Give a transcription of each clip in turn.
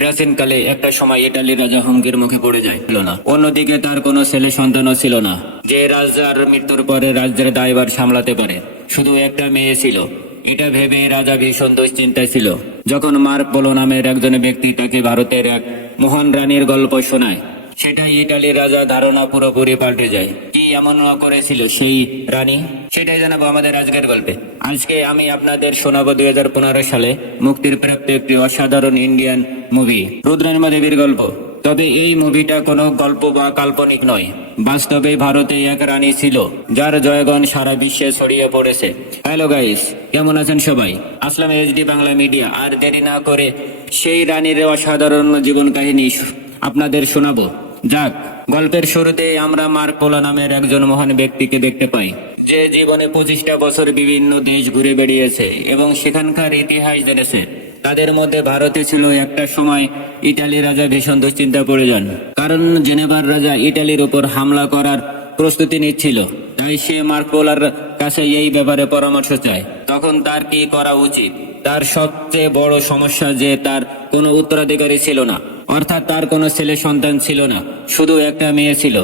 প্রাচীনকালে একটা সময় ইটালির রাজা হুমকির মুখে পড়ে যায় ছিল না। অন্যদিকে তার কোনো ছেলে সন্তানও ছিল না যে রাজার মৃত্যুর পরে রাজ্যের দায়ভার সামলাতে পারে। শুধু একটা মেয়ে ছিল। এটা ভেবে রাজা ভীষণ দুশ্চিন্তায় ছিল যখন মার্ক পোলো নামের একজন ব্যক্তি তাকে ভারতের এক মহান রানীর গল্প শোনায়। সেটাই ইটালির রাজা ধারণা পুরোপুরি পাল্টে যায়। কি এমন করেছিল সেই রানী, সেটাই জানাবো আমাদের আজকের গল্পে। আজকে আমি আপনাদের শোনাবো 2015 সালে মুক্তির প্রাপ্ত একটি অসাধারণ ইন্ডিয়ান মুভি রুদ্রাণী দেবীর গল্প। তবে এই মুভিটা কোনো গল্প বা কাল্পনিক নয়। বাস্তবে ভারতে এক রানী ছিল যার জয়গান সারা বিশ্বে ছড়িয়ে পড়েছে। হ্যালো গাইস, কেমন আছেন সবাই? আসলাম এইচডি বাংলা মিডিয়া। আর দেরি না করে সেই রানীর অসাধারণ জীবন কাহিনী আপনাদের শোনাবো। যাক, গল্পের শুরুতে আমরা মার্ক পোলো নামের একজন মহান ব্যক্তিকে দেখতে পাই, যে জীবনে 25টা বছর বিভিন্ন দেশ ঘুরে বেড়িয়েছে এবং সেখানকার ইতিহাস জেনেছে। তাদের মধ্যে ভারতে ছিল একটা সময় ইটালির রাজা ভীষণ দুশ্চিন্তা পড়ে যান, কারণ জেনেভার রাজা ইটালির উপর হামলা করার প্রস্তুতি নিচ্ছিল। তাই সে মার্ক পোলোর কাছে এই ব্যাপারে পরামর্শ চায়। তখন তার কি করা উচিত? তার সবচেয়ে বড় সমস্যা যে তার কোনো উত্তরাধিকারী ছিল না, অর্থাৎ তার কোনো ছেলে সন্তান ছিল না, শুধু একটা মেয়ে ছিল,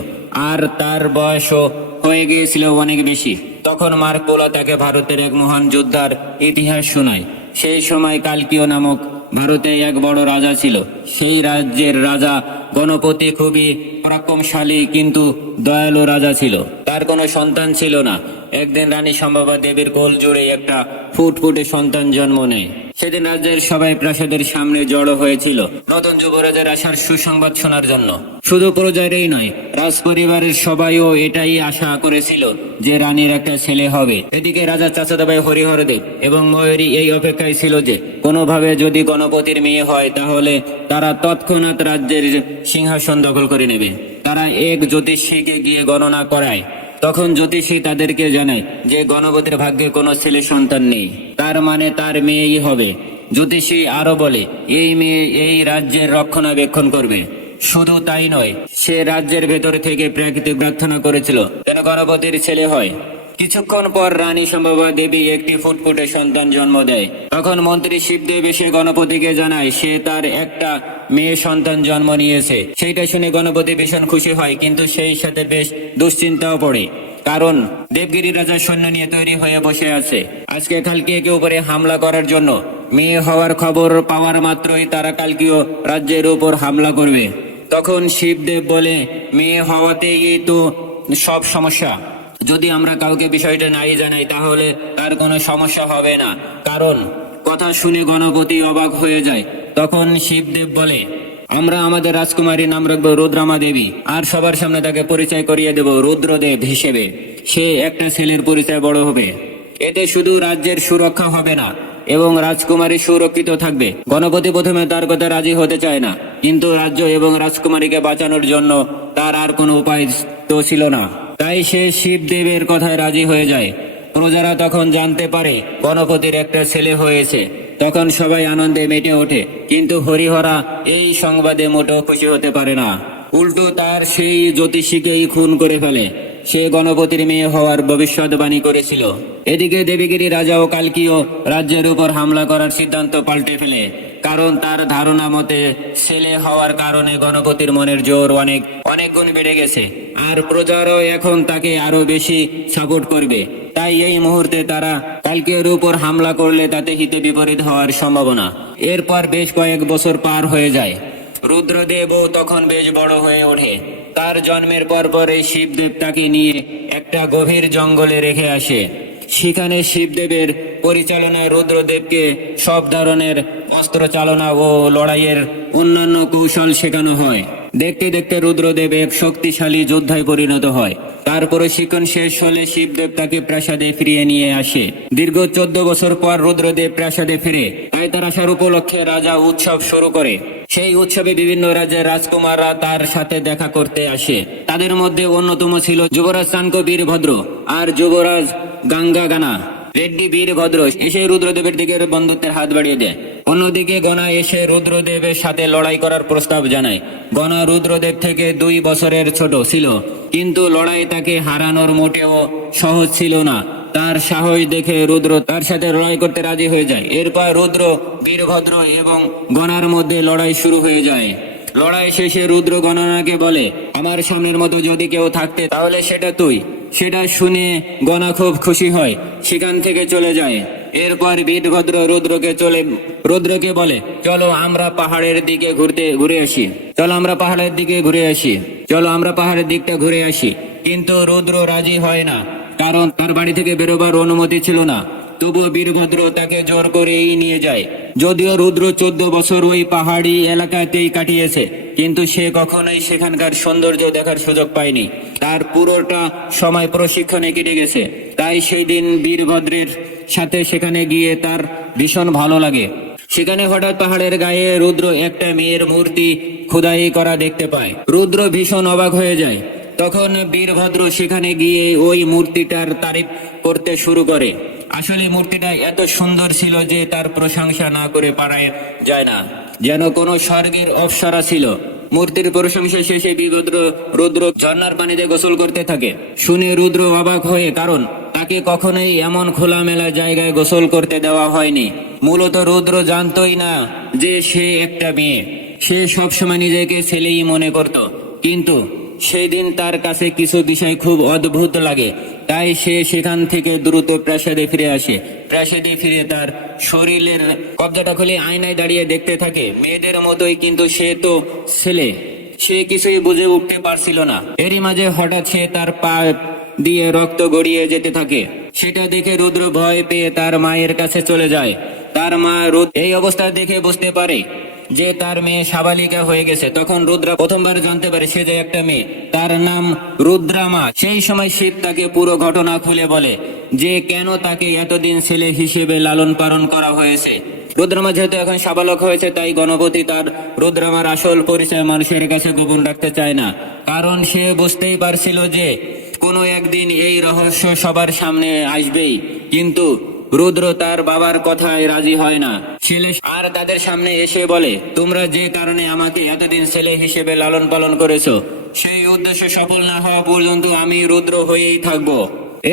আর তার বয়সও হয়ে গিয়েছিল অনেক বেশি। তখন মার্ক পোলো তাকে ভারতের এক মহান যোদ্ধার ইতিহাস শোনায়। সেই সময় কালকিও নামক ভারতে এক বড় রাজা ছিল। সেই রাজ্যের রাজা গণপতি খুবই পরাক্রমশালী কিন্তু দয়ালু রাজা ছিল। তার কোনো সন্তান ছিল না। একদিন রানী সম্ভবা দেবীর কোল জুড়ে একটা ফুটফুটে সন্তান জন্ম নেয়। সেদিন রাজ্যের সবাই প্রাসাদের সামনে জড়ো হয়েছিল নতুন যুবরাজের আসার সুসংবাদ শোনার জন্য। শুধু প্রজারই নয়, রাজপরিবারের সবাইও এটাই আশা করেছিল যে রানীর একটা ছেলে হবে। এদিকে রাজা চাচাতো ভাই হরিহর দেব এবং ময়ূরী এই অপেক্ষায় ছিল যে কোনোভাবে যদি গণপতির মেয়ে হয় তাহলে তারা তৎক্ষণাৎ রাজ্যের সিংহাসন দখল করে নেবে। তারা এক জ্যোতিষীকে গিয়ে গণনা করায়। তখন জ্যোতিষী তাদেরকে জানায় যে গণপতির ভাগ্যে কোনো ছেলে সন্তান নেই, তার মানে তার মেয়েই হবে। জ্যোতিষী আরো বলে এই মেয়ে এই রাজ্যের রক্ষণাবেক্ষণ করবে। শুধু তাই নয়, সে রাজ্যের ভেতর থেকে প্রাকৃতিক প্রার্থনা করেছিল যেন গণপতির ছেলে হয়। কিছুক্ষণ পর রানী সম্ভবা দেবী একটি ফুটফুটে সন্তান জন্ম দেয়। তখন মন্ত্রী শিবদেব এসে গণপতিকে জানায় সে তার একটা মেয়ে সন্তান জন্ম নিয়েছে। সেইটা শুনে গণপতি ভীষণ খুশি হয়, কিন্তু সেই সাথে বেশ দুশ্চিন্তাও পড়ে, কারণ দেবগিরি রাজা সৈন্য নিয়ে তৈরি হয়ে বসে আছে আজকে কালকিকে উপরে হামলা করার জন্য। মেয়ে হওয়ার খবর পাওয়ার মাত্রই তারা কালকিও রাজ্যের উপর হামলা করবে। তখন শিবদেব বলে মেয়ে হওয়াতেই তো সব সমস্যা। যদি আমরা কাউকে বিষয়টা নাই জানাই তাহলে তার কোনো সমস্যা হবে না। কারণ কথা শুনে গণপতি অবাক হয়ে যায়। তখন শিবদেব বলে আমরা আমাদের রাজকুমারীর নাম রাখবো রুদ্রামা দেবী, আর সবার সামনে তাকে পরিচয় করিয়ে দেব রুদ্রদেব হিসেবে। সে একটা ছেলের পরিচয় বড় হবে। এতে শুধু রাজ্যের সুরক্ষা হবে না এবং রাজকুমারী সুরক্ষিত থাকবে। গণপতি প্রথমে তার কথা রাজি হতে চায় না, কিন্তু রাজ্য এবং রাজকুমারীকে বাঁচানোর জন্য তার আর কোনো উপায় তো ছিল না। তাই সে শিবদেবের কথায় রাজি হয়ে যায়। প্রজারা তখন জানতে পারে গণপতির একটা ছেলে হয়েছে। তখন সবাই আনন্দে মেতে ওঠে, কিন্তু হরিহরা এই সংবাদে মোটেও খুশি হতে পারে না। উল্টো তার সেই জ্যোতিষীকেই খুন করে ফেলে। সে গণপতির মেয়ে হওয়ার ভবিষ্যৎবাণী করেছিল। এদিকে দেবগিরি রাজাও কালকিও রাজ্যের উপর হামলা করার সিদ্ধান্ত পাল্টে ফেলে, কারণ তার ধারণা মতে ছেলে হওয়ার কারণে গণপতির মনের জোর অনেক অনেক গুণ বেড়ে গেছে, আর প্রজারাও এখন তাকে আরো বেশি সাপোর্ট করবে। তাই এই মুহূর্তে তারা কালকির উপর হামলা করলে তাতে হিতে বিপরীত হওয়ার সম্ভাবনা। এরপর বেশ কয়েক বছর পার হয়ে যায়। রুদ্রদেবও তখন বেশ বড় হয়ে ওঠে। তার জন্মের পরে শিবদেব তাকে নিয়ে একটা গভীর জঙ্গলে রেখে আসে। সেখানে শিবদেবের পরিচালনায় রুদ্রদেবকে সব ধরনের অস্ত্র চালনা ও লড়াইয়ের অন্যান্য কৌশল শেখানো হয়। দেখতে দেখতে রুদ্রদেব এক শক্তিশালী যোদ্ধায় পরিণত হয়। তার প্রশিক্ষণ শেষ হলে শিবদেব তাকে প্রাসাদে ফিরিয়ে নিয়ে আসে। দীর্ঘ 14 বছর পর রুদ্রদেব প্রাসাদে ফিরে। তাই তার আসার উপলক্ষে রাজা উৎসব শুরু করে। সেই উৎসবে বিভিন্ন রাজ্যের রাজকুমাররা তার সাথে দেখা করতে আসে। তাদের মধ্যে অন্যতম ছিল যুবরাজ চানকো বীরভদ্র আর যুবরাজ গাঙ্গাগানা রেড্ডি। বীরভদ্র এসে রুদ্রদেবের দিকে বন্ধুত্বের হাত বাড়িয়ে দেয়। অন্যদিকে গণা এসে রুদ্রদেবের সাথে লড়াই করার প্রস্তাব জানায়। গণা রুদ্রদেব থেকে 2 বছরের ছোট ছিল, কিন্তু লড়াই তাকে হারানোর মোটেও সহজ ছিল না। তার সাহস দেখে রুদ্র তার সাথে লড়াই করতে রাজি হয়ে যায়। এরপর রুদ্র, বীরভদ্র এবং গণার মধ্যে লড়াই শুরু হয়ে যায়। লড়াই শেষে রুদ্র গণনাকে বলে, আমার সামনের মতো যদি কেউ থাকতে তাহলে সেটা তুই। সেটা শুনে গণা খুব খুশি হয়, সেখান থেকে চলে যায়। এরপর বীরভদ্র রুদ্রকে বলে, চলো আমরা পাহাড়ের দিকে ঘুরে আসি। চলো আমরা পাহাড়ের দিকটা ঘুরে আসি। কিন্তু রুদ্র রাজি হয় না, কারণ তার বাড়ি থেকে বেরোবার অনুমতি ছিল না। তবুও বীরভদ্র তাকে জোর করেই নিয়ে যায়। যদিও রুদ্র 14 বছর ওই পাহাড়ি এলাকাতেই কাটিয়েছে, কিন্তু সে কখনোই সেখানকার সৌন্দর্য দেখার সুযোগ পায়নি। তার পুরোটা সময় প্রশিক্ষণে কেটে গেছে। তাই সেই দিন বীরভদ্রের সাথে সেখানে গিয়ে তার ভীষণ ভালো লাগে। সেখানে হঠাৎ পাহাড়ের গায়ে রুদ্র একটা মেয়ের মূর্তি খোদাই করা দেখতে পায়। রুদ্র ভীষণ অবাক হয়ে যায়। তখন বীরভদ্র সেখানে গিয়ে ওই মূর্তিটার তারিফ করতে শুরু করে। আসলে মূর্তিটা এত সুন্দর ছিল যে তার প্রশংসা না করে পারা যায় না, যেন কোনো স্বর্গের অপ্সরা ছিল। মূর্তির প্রশংসা শেষে রুদ্র ঝর্ণার পানিতে গোসল করতে থাকে। শুনে রুদ্র অবাক হয়ে, কারণ তাকে কখনোই এমন খোলামেলা জায়গায় গোসল করতে দেওয়া হয়নি। মূলত রুদ্র জানতই না যে সে একটা মেয়ে। সে সবসময় নিজেকে ছেলেই মনে করত, কিন্তু সেই দিন তার কাছে কিছু বিষয় খুব অদ্ভুত লাগে। তাই সে সেখান থেকে দ্রুত প্রাসাদে ফিরে আসে। প্রাসাদে ফিরে তার শরীরের কবজাটা খুলে আয়নায় দাঁড়িয়ে দেখতে থাকে মেয়েদের মতোই, কিন্তু সে তো ছেলে। সে কিছুই বুঝে উঠতে পারছিল না। এরই মাঝে হঠাৎ সে তার পা দিয়ে রক্ত গড়িয়ে যেতে থাকে। সেটা দেখে রুদ্র ভয় পেয়ে তার মায়ের কাছে চলে যায়। তার মা এই অবস্থা দেখে বুঝতে পারে যে তার মেয়ে সাবালিকা হয়ে গেছে। তখন রুদ্রা প্রথমবার জানতে পারে সে যে একটা মেয়ে, তার নাম রুদ্রামা। সেই সময় শিব তাকে পুরো ঘটনা খুলে বলে যে কেন তাকে এতদিন ছেলে হিসেবে লালন পালন করা হয়েছে। রুদ্রামা যেহেতু এখন সাবালক হয়েছে, তাই গণপতি তার রুদ্রামার আসল পরিচয় মানুষের কাছে গোপন রাখতে চায় না, কারণ সে বুঝতেই পারছিল যে কোনো একদিন এই রহস্য সবার সামনে আসবেই। কিন্তু রুদ্র তার বাবার কথায় রাজি হয় না। ছেলে আর তাদের সামনে এসে বলে, তোমরা যে কারণে আমাকে এতদিন ছেলে হিসেবে লালন পালন করেছো, সেই উদ্দেশ্য সফল না হওয়া পর্যন্ত আমি রুদ্র হয়েই থাকবো।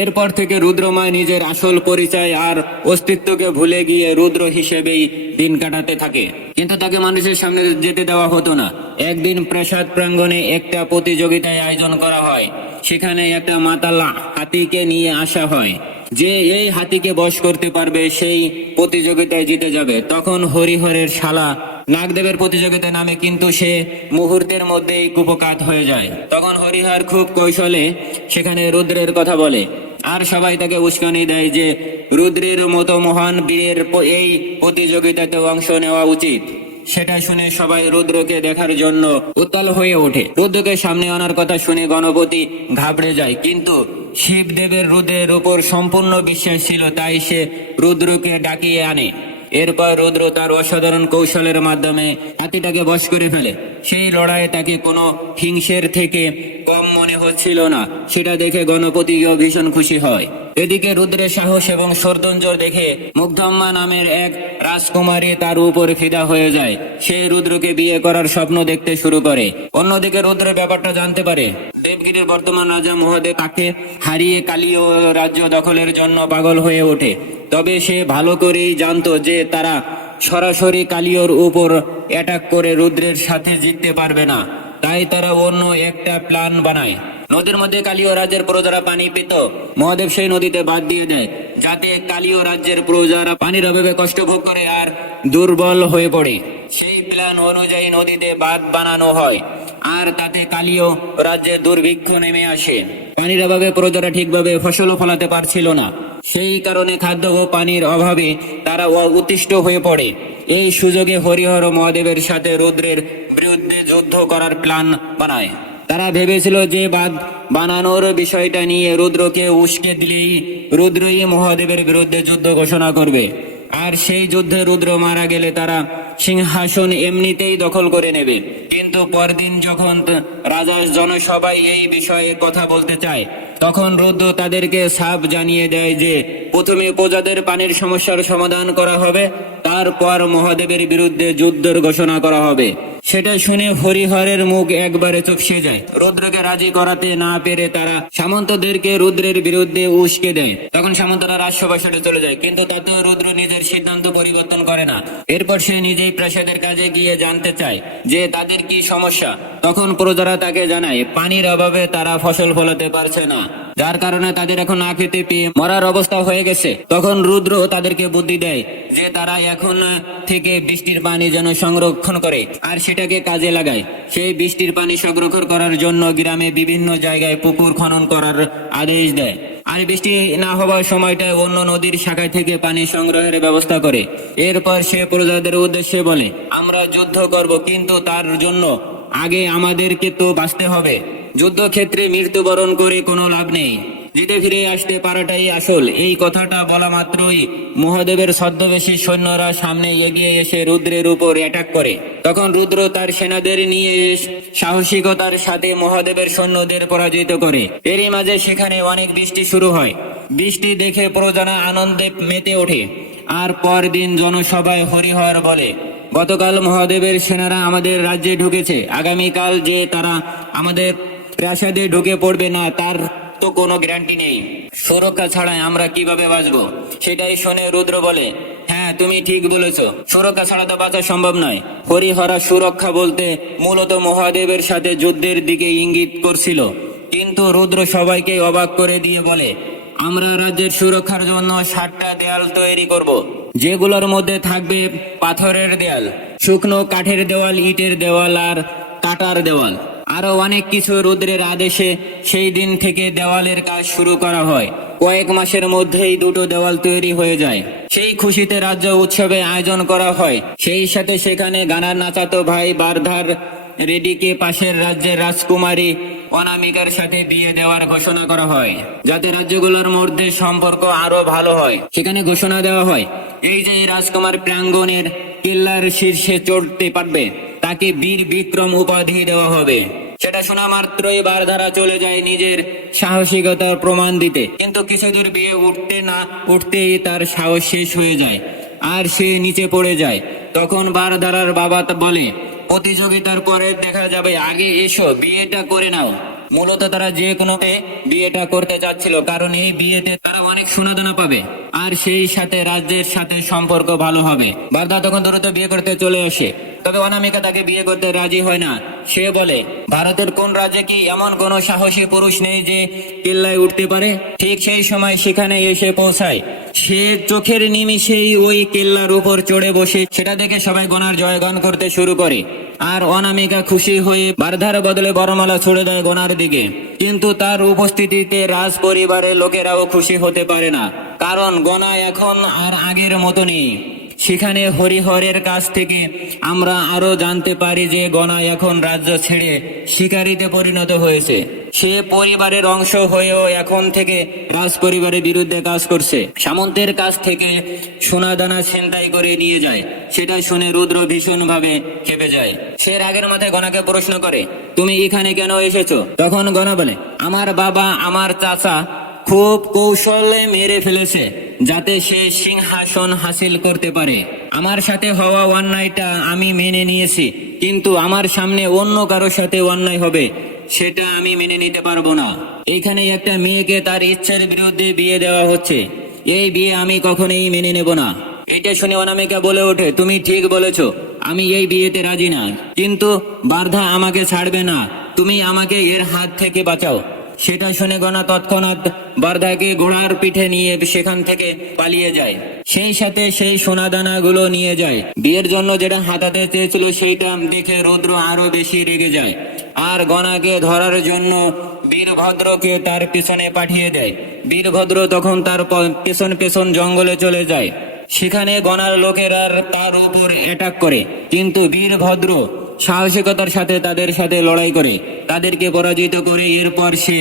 এরপর থেকে রুদ্রমা নিজের আসল পরিচয় আর অস্তিত্বকে ভুলে গিয়ে রুদ্র হিসেবেই দিন কাটাতে থাকে। কিন্তু তাকে মানুষের সামনে যেতে দেওয়া হতো না। একদিন প্রাসাদ প্রাঙ্গণে একটা প্রতিযোগিতায় আয়োজন করা হয়। সেখানে একটা মাতালা হাতিকে নিয়ে আসা হয়। যে এই হাতিকে বশ করতে পারবে সেই প্রতিযোগিতায় জিতে যাবে। তখন হরিহরের শালা নাগদেবের প্রতিযোগিতা নামে, কিন্তু সে মুহূর্তের মধ্যেই কুপকাত হয়ে যায়। তখন হরিহর খুব কৌশলে সেখানে রুদ্রের কথা বলে, আর সবাই তাকে উস্কানি দেয় যে রুদ্রের মতো মহান বীরের এই প্রতিযোগিতাতে অংশ নেওয়া উচিত। সেটা শুনে সবাই রুদ্রকে দেখার জন্য উত্তাল হয়ে ওঠে। রুদ্রকে সামনে আনার কথা শুনে গণপতি ঘাবড়ে যায়, কিন্তু শিবদেবের রুদ্রের উপর সম্পূর্ণ বিশ্বাস ছিল, তাই সে রুদ্রকে ডাকিয়ে আনে। এরপর রুদ্র তার অসাধারণ কৌশলের মাধ্যমে হাতিটাকে বশ করে ফেলে। সেই লড়াইয়ে তাকে কোনো হিংসের থেকে কম মনে হচ্ছিল না। সেটা দেখে গণপতিও ভীষণ খুশি হয়। এদিকে রুদ্রের সাহস এবং সৌন্দর্য দেখে মুগ্ধম্মা নামের এক রাজকুমারী তার উপর ফিদা হয়ে যায়। সে রুদ্রকে বিয়ে করার স্বপ্ন দেখতে শুরু করে। অন্যদিকে রুদ্রের ব্যাপারটা জানতে পারে দেবগিরির বর্তমান রাজা মহাদেব তাকে হারিয়ে কালীয় রাজ্য দখলের জন্য পাগল হয়ে ওঠে। তবে সে ভালো করেই জানতো যে তারা সরাসরি কালীয়র উপর অ্যাটাক করে রুদ্রের সাথে জিততে পারবে না। তাই তারা অন্য একটা প্ল্যান বানায়। নদীর মধ্যে কালীয় রাজ্যের প্রজারা পানি পেত। মহাদেব সেই নদীতে বাদ দিয়ে দেয়, যাতে কালীয় রাজ্যের প্রজারা পানির অভাবে কষ্ট ভোগ করে আর দুর্বল হয়ে পড়ে। সেই প্ল্যান অনুযায়ী নদীতে বাঁধ বানানো হয়, আর তাতে কালীয় রাজ্যে দুর্ভিক্ষ নেমে আসে। পানির অভাবে প্রজারা ঠিকভাবে ফসলও ফলাতে পারছিল না। সেই কারণে খাদ্য ও পানির অভাবে তারা অতিষ্ঠ হয়ে পড়ে। এই সুযোগে হরিহর ও মহাদেবের সাথে রুদ্রের বিরুদ্ধে যুদ্ধ করার প্ল্যান বানায়। তারা ভেবেছিল যে বাঁধ বানানোর বিষয়টা নিয়ে রুদ্রকে উস্কে দিলেই রুদ্রই মহাদেবের বিরুদ্ধে যুদ্ধ ঘোষণা করবে, আর সেই যুদ্ধে রুদ্র মারা গেলে তারা সিংহাসন এমনিতেই দখল করে নেবে। কিন্তু পরদিন যখন রাজার জনসভায় এই বিষয়ে কথা বলতে চায়, তখন রুদ্র তাদেরকে সাফ জানিয়ে দেয় যে প্রথমে প্রজাদের পানির সমস্যার সমাধান করা হবে, তারপর মহাদেবের বিরুদ্ধে যুদ্ধের ঘোষণা করা হবে। সেটা শুনে হরিহরের মুখ একবারে চুপসে যায়। রুদ্রকে রাজি করাতে না পেরে তারা সামন্তদেরকে রুদ্রের বিরুদ্ধে উস্কে দেয়। তখন সামন্তরা রাজসভা সেরে চলে যায়, কিন্তু তাতেও রুদ্র নিজের সিদ্ধান্ত পরিবর্তন করে না। এরপর সে নিজেই প্রাসাদের কাজে গিয়ে জানতে চায় যে তাদের কি সমস্যা। তখন প্রজারা তাকে জানায় পানির অভাবে তারা ফসল ফলাতে পারছে না, যার কারণে তাদের এখন না খেতে পেয়ে মরার অবস্থা হয়ে গেছে। তখন রুদ্র তাদেরকে বুদ্ধি দেয় যে তারা এখন থেকে বৃষ্টির পানি যেন সংরক্ষণ করে আর সেটাকে কাজে লাগায়। সেই বৃষ্টির পানি সংরক্ষণ করার জন্য গ্রামে বিভিন্ন জায়গায় পুকুর খনন করার আদেশ দেয়, আর বৃষ্টি না হওয়ার সময়টায় অন্য নদীর শাখায় থেকে পানি সংগ্রহের ব্যবস্থা করে। এরপর সে প্রজাদের উদ্দেশ্যে বলে, আমরা যুদ্ধ করব, কিন্তু তার জন্য আগে আমাদেরকে তো বাঁচতে হবে। যুদ্ধক্ষেত্রে মৃত্যুবরণ করে কোনো লাভ নেই, জিতে ফিরে আসতে পারাটাই আসল। এই কথাটা বলা মাত্রই মহাদেবের ছদ্মবেশী সৈন্যরা সামনে এগিয়ে এসে রুদ্রের উপর অ্যাটাক করে। তখন রুদ্র তার সেনাদের নিয়ে সাহসিকতার সাথে মহাদেবের সৈন্যদের পরাজিত করে। এরই মাঝে সেখানে অনেক বৃষ্টি শুরু হয়। বৃষ্টি দেখে প্রজারা আনন্দে মেতে ওঠে। আর পরদিন জনসভায় হরিহর বলে, গতকাল মহাদেবের সেনারা আমাদের রাজ্যে ঢুকেছে, আগামীকাল যে তারা আমাদের প্রাসাদে ঢুকে পড়বে না তার তো কোনো গ্যারান্টি নেই। সুরক্ষা ছাড়াই আমরা কিভাবে বাঁচবো? সেটাই শুনে রুদ্র বলে, হ্যাঁ তুমি ঠিক বলেছো, সুরক্ষা ছাড়া তো বাঁচা সম্ভব নয়। হরিহরা সুরক্ষা বলতে মূলত মহাদেবের সাথে যুদ্ধের দিকে ইঙ্গিত করছিল, কিন্তু রুদ্র সবাইকে অবাক করে দিয়ে বলে, আমরা রাজ্যের সুরক্ষার জন্য 7টা দেয়াল তৈরি করব, যেগুলোর মধ্যে থাকবে পাথরের দেয়াল, শুকনো কাঠের দেওয়াল, ইটের দেওয়াল আর কাটার দেওয়াল, আরো অনেক কিছু। রুদ্রের আদেশে সেই দিন থেকে দেওয়ালের কাজ শুরু করা হয়। কয়েক মাসের মধ্যেই 2টো দেওয়াল তৈরি হয়ে যায়। সেই খুশিতে রাজ্য উৎসবে আয়োজন করা হয়। সেই সাথে সেখানে গানার নাচাতো ভাই বারধার রেডিকে পাশের রাজ্যের রাজকুমারী অনামিকার সাথে বিয়ে দেওয়ার ঘোষণা করা হয়, যাতে রাজ্যগুলোর মধ্যে সম্পর্ক আরো ভালো হয়। সেখানে ঘোষণা দেওয়া হয়, এই যে রাজকুমার প্রাঙ্গণের কিল্লার শীর্ষে চড়তে পারবে তাকে বীর বিক্রম উপাধি দেওয়া হবে। সেটা শোনা মাত্রই বারধারা চলে যায় নিজের সাহসিকতার প্রমাণ দিতে, কিন্তু কিছুদূর বিয়ে উঠতে না উঠতেই তার সাহস শেষ হয়ে যায় আর সে নিচে পড়ে যায়। তখন বারধারার বাবা বলে, প্রতিযোগিতার পরে দেখা যাবে, আগে এসো বিয়েটা করে নাও। মূলত তারা যে কোনো বিয়েটা করতে চাচ্ছিল, কারণ এই বিয়েতে তারা অনেক সোনাদানা পাবে আর সেই সাথে রাজ্যের সাথে সম্পর্ক ভালো হবে। বারদা তখন দ্রুত বিয়ে করতে চলে আসে, তবে অনামিকা তাকে বিয়ে করতে রাজি হয় না। সে বলে, ভারতের কোন রাজ্যে কি এমন কোন সাহসী পুরুষ নেই যে কিল্লায় উঠতে পারে? ঠিক সেই সময় সেখানে এসে পৌঁছায়। সে চোখের নিমিষেই ওই কিল্লার উপর চড়ে বসে। সেটা দেখে সবাই গনার জয়গান করতে শুরু করে, আর অনামিকা খুশি হয়ে বারধার বদলে বরমালা ছুড়ে দেয় গনার দিকে। কিন্তু তার উপস্থিতিতে রাজ পরিবারের লোকেরাও খুশি হতে পারে না, কারণ গনা এখন আর আগের মতো নেই। সেখানে হরিহরের কাছ থেকে আমরা আরো জানতে পারি যে গনা এখন রাজ্য ছেড়ে শিকারীতে পরিণত হয়েছে। সে পরিবারের অংশ হয়েও এখন থেকে রাজ পরিবারের বিরুদ্ধে কাজ করছে। সামন্তের কাছ থেকে সোনাদানা ছিনতাই করে নিয়ে যায়। সেটা শুনে রুদ্র ভীষণ ভাবে খেপে যায়। সে রাগের মাথায় গনাকে প্রশ্ন করে, তুমি এখানে কেন এসেছো? তখন গনা বলে, আমার বাবা আমার চাচা খুব কৌশলে মেরে ফেলেছে, যাতে সে সিংহাসন হাসিল করতে পারে। আমার সাথে হওয়া অন্যায়টা আমি মেনে নিয়েছি, কিন্তু আমার সামনে অন্য কারোর সাথে অন্যায় হবে সেটা আমি মেনে নিতে পারবো না। এইখানে একটা মেয়েকে তার ইচ্ছার বিরুদ্ধে বিয়ে দেওয়া হচ্ছে, এই বিয়ে আমি কখনোই মেনে নেব না। এটা শুনে অনামিকা বলে ওঠে, তুমি ঠিক বলেছো, আমি এই বিয়েতে রাজি না, কিন্তু বারধা আমাকে ছাড়বে না, তুমি আমাকে এর হাত থেকে বাঁচাও। সেটা শুনে গনা তৎক্ষণাৎ বারধাকে ঘোড়ার পিঠে নিয়ে সেখান থেকে পালিয়ে যায়। সেই সাথে সেই সোনাদানা গুলো নিয়ে যায়। বিয়ের জন্য যেটা হাতাতে চেয়েছিল সেইটা দেখে রুদ্র আরো বেশি রেগে যায়, আর গনাকে ধরার জন্য বীরভদ্রকে তার পিছনে পাঠিয়ে দেয়। বীরভদ্র তখন তার পেছন পেছন জঙ্গলে চলে যায়। সেখানে গনার লোকেরা তার উপর অ্যাটাক করে, কিন্তু বীরভদ্র সাহসিকতার সাথে তাদের সাথে লড়াই করে তাদেরকে পরাজিত করে। এরপর সে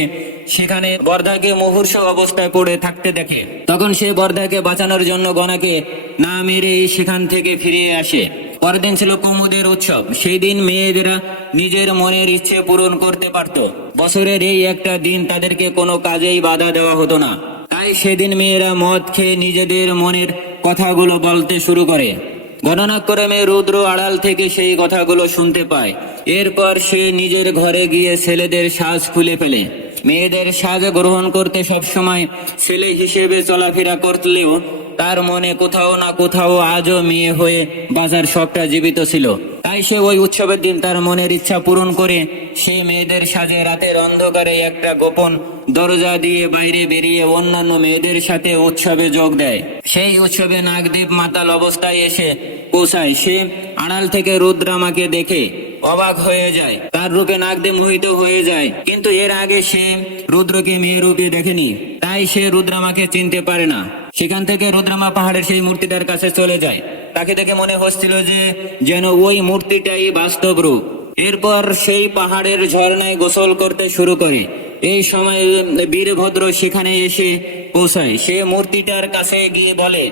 সেখানে বর্ধাকে মুমূর্ষু অবস্থায় পড়ে থাকতে দেখে। তখন সে বর্ধাকে বাঁচানোর জন্য গনাকে না মেরে সেখান থেকে ফিরে আসে। পরের দিন ছিল কুমুদের উৎসব। সেই দিন মেয়েদেরা নিজের মনের ইচ্ছে পূরণ করতে পারত। বছরের এই একটা দিন তাদেরকে কোনো কাজেই বাধা দেওয়া হতো না। তাই সেদিন মেয়েরা মদ খেয়ে নিজেদের মনের কথাগুলো বলতে শুরু করে। গণনাক্রমে রুদ্র আড়াল থেকে সেই কথাগুলো শুনতে পায়। এরপর সে নিজের ঘরে গিয়ে ছেলেদের সাজ খুলে ফেলে। মেয়েদের সাজ গ্রহণ করতে সবসময় ছেলে হিসেবে চলাফেরা করলেও তার মনে কোথাও না কোথাও আজও মেয়ে হয়ে বাজার শখটা জীবিত ছিল। তাই সে ওই উৎসবের দিন তার মনের ইচ্ছা পূরণ করে সে মেয়েদের সাজে রাতের অন্ধকারে একটা গোপন দরজা দিয়ে বাইরে বেরিয়ে অন্যান্য মেয়েদের সাথে উৎসবে যোগ দেয়। সেই উৎসবে নাগদেব মাতাল অবস্থায় এসে পৌঁছায়। সে আড়াল থেকে রুদ্রামাকে দেখে অবাক হয়ে যায়। তার রূপে নাগদেব মোহিত হয়ে যায়, কিন্তু এর আগে সে রুদ্রকে মেয়ে রূপে দেখেনি, তাই সে রুদ্রামাকে চিনতে পারে না। সেখান থেকে রুদ্রামা পাহাড়ের সেই মূর্তিটার কাছে চলে যায়। তাকে দেখে মনে হচ্ছিল যে যেন ওই মূর্তিটাই বাস্তব রূপ। এরপর সেই পাহাড়ের ঝর্ণায় গোসল করতে শুরু করে। এই সময় বীরভদ্র সেখানে এসে পৌঁছায়। সে মূর্তিটার কাছে গিয়ে বলে,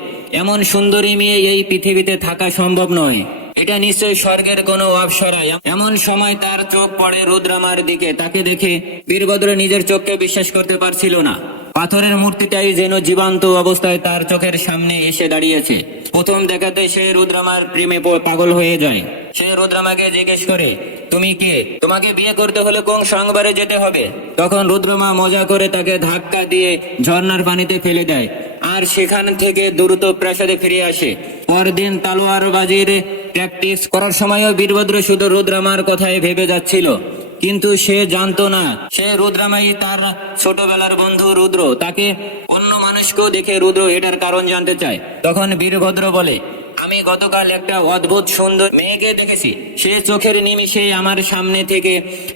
এমন সুন্দরী মেয়ে এই পৃথিবীতে থাকা সম্ভব নয়, এটা নিশ্চয়ই স্বর্গের কোনো অপ্সরা। এমন সময় তার চোখ পড়ে রুদ্রামার দিকে। তাকে দেখে বীরভদ্র নিজের চোখকে বিশ্বাস করতে পারছিল না। পাথরের মূর্তিটাই যেন জীবন্ত অবস্থায় তার চোখের সামনে এসে দাঁড়িয়েছে। প্রথম দেখাতে সে রুদ্রামার প্রেমে পাগল হয়ে যায়। সে রুদ্রামাকে জিজ্ঞেস করে, তুমি কে? তোমাকে বিয়ে করতে হলে কোন সংবারে যেতে হবে? তখন রুদ্রমা মজা করে তাকে ধাক্কা দিয়ে ঝর্ণার পানিতে ফেলে দেয়, আর সেখান থেকে দ্রুত প্রাসাদে ফিরে আসে। পরদিন তালোয়ারবাজির প্র্যাকটিস করার সময়ও বীরভদ্র শুধু রুদ্রামার কথায় ভেবে যাচ্ছিল, কিন্তু সে জানতো না সে রুদ্রামাই তার ছোটবেলার বন্ধু রুদ্র। তাকে অন্য মানুষকেও দেখে রুদ্র এটার কারণ জানতে চায়। তখন বীরভদ্র বলে, আমি গতকাল একটা অদ্ভুত সুন্দর মেয়েকে দেখেছি। সে চোখের নিমিষে আমার সামনে থেকে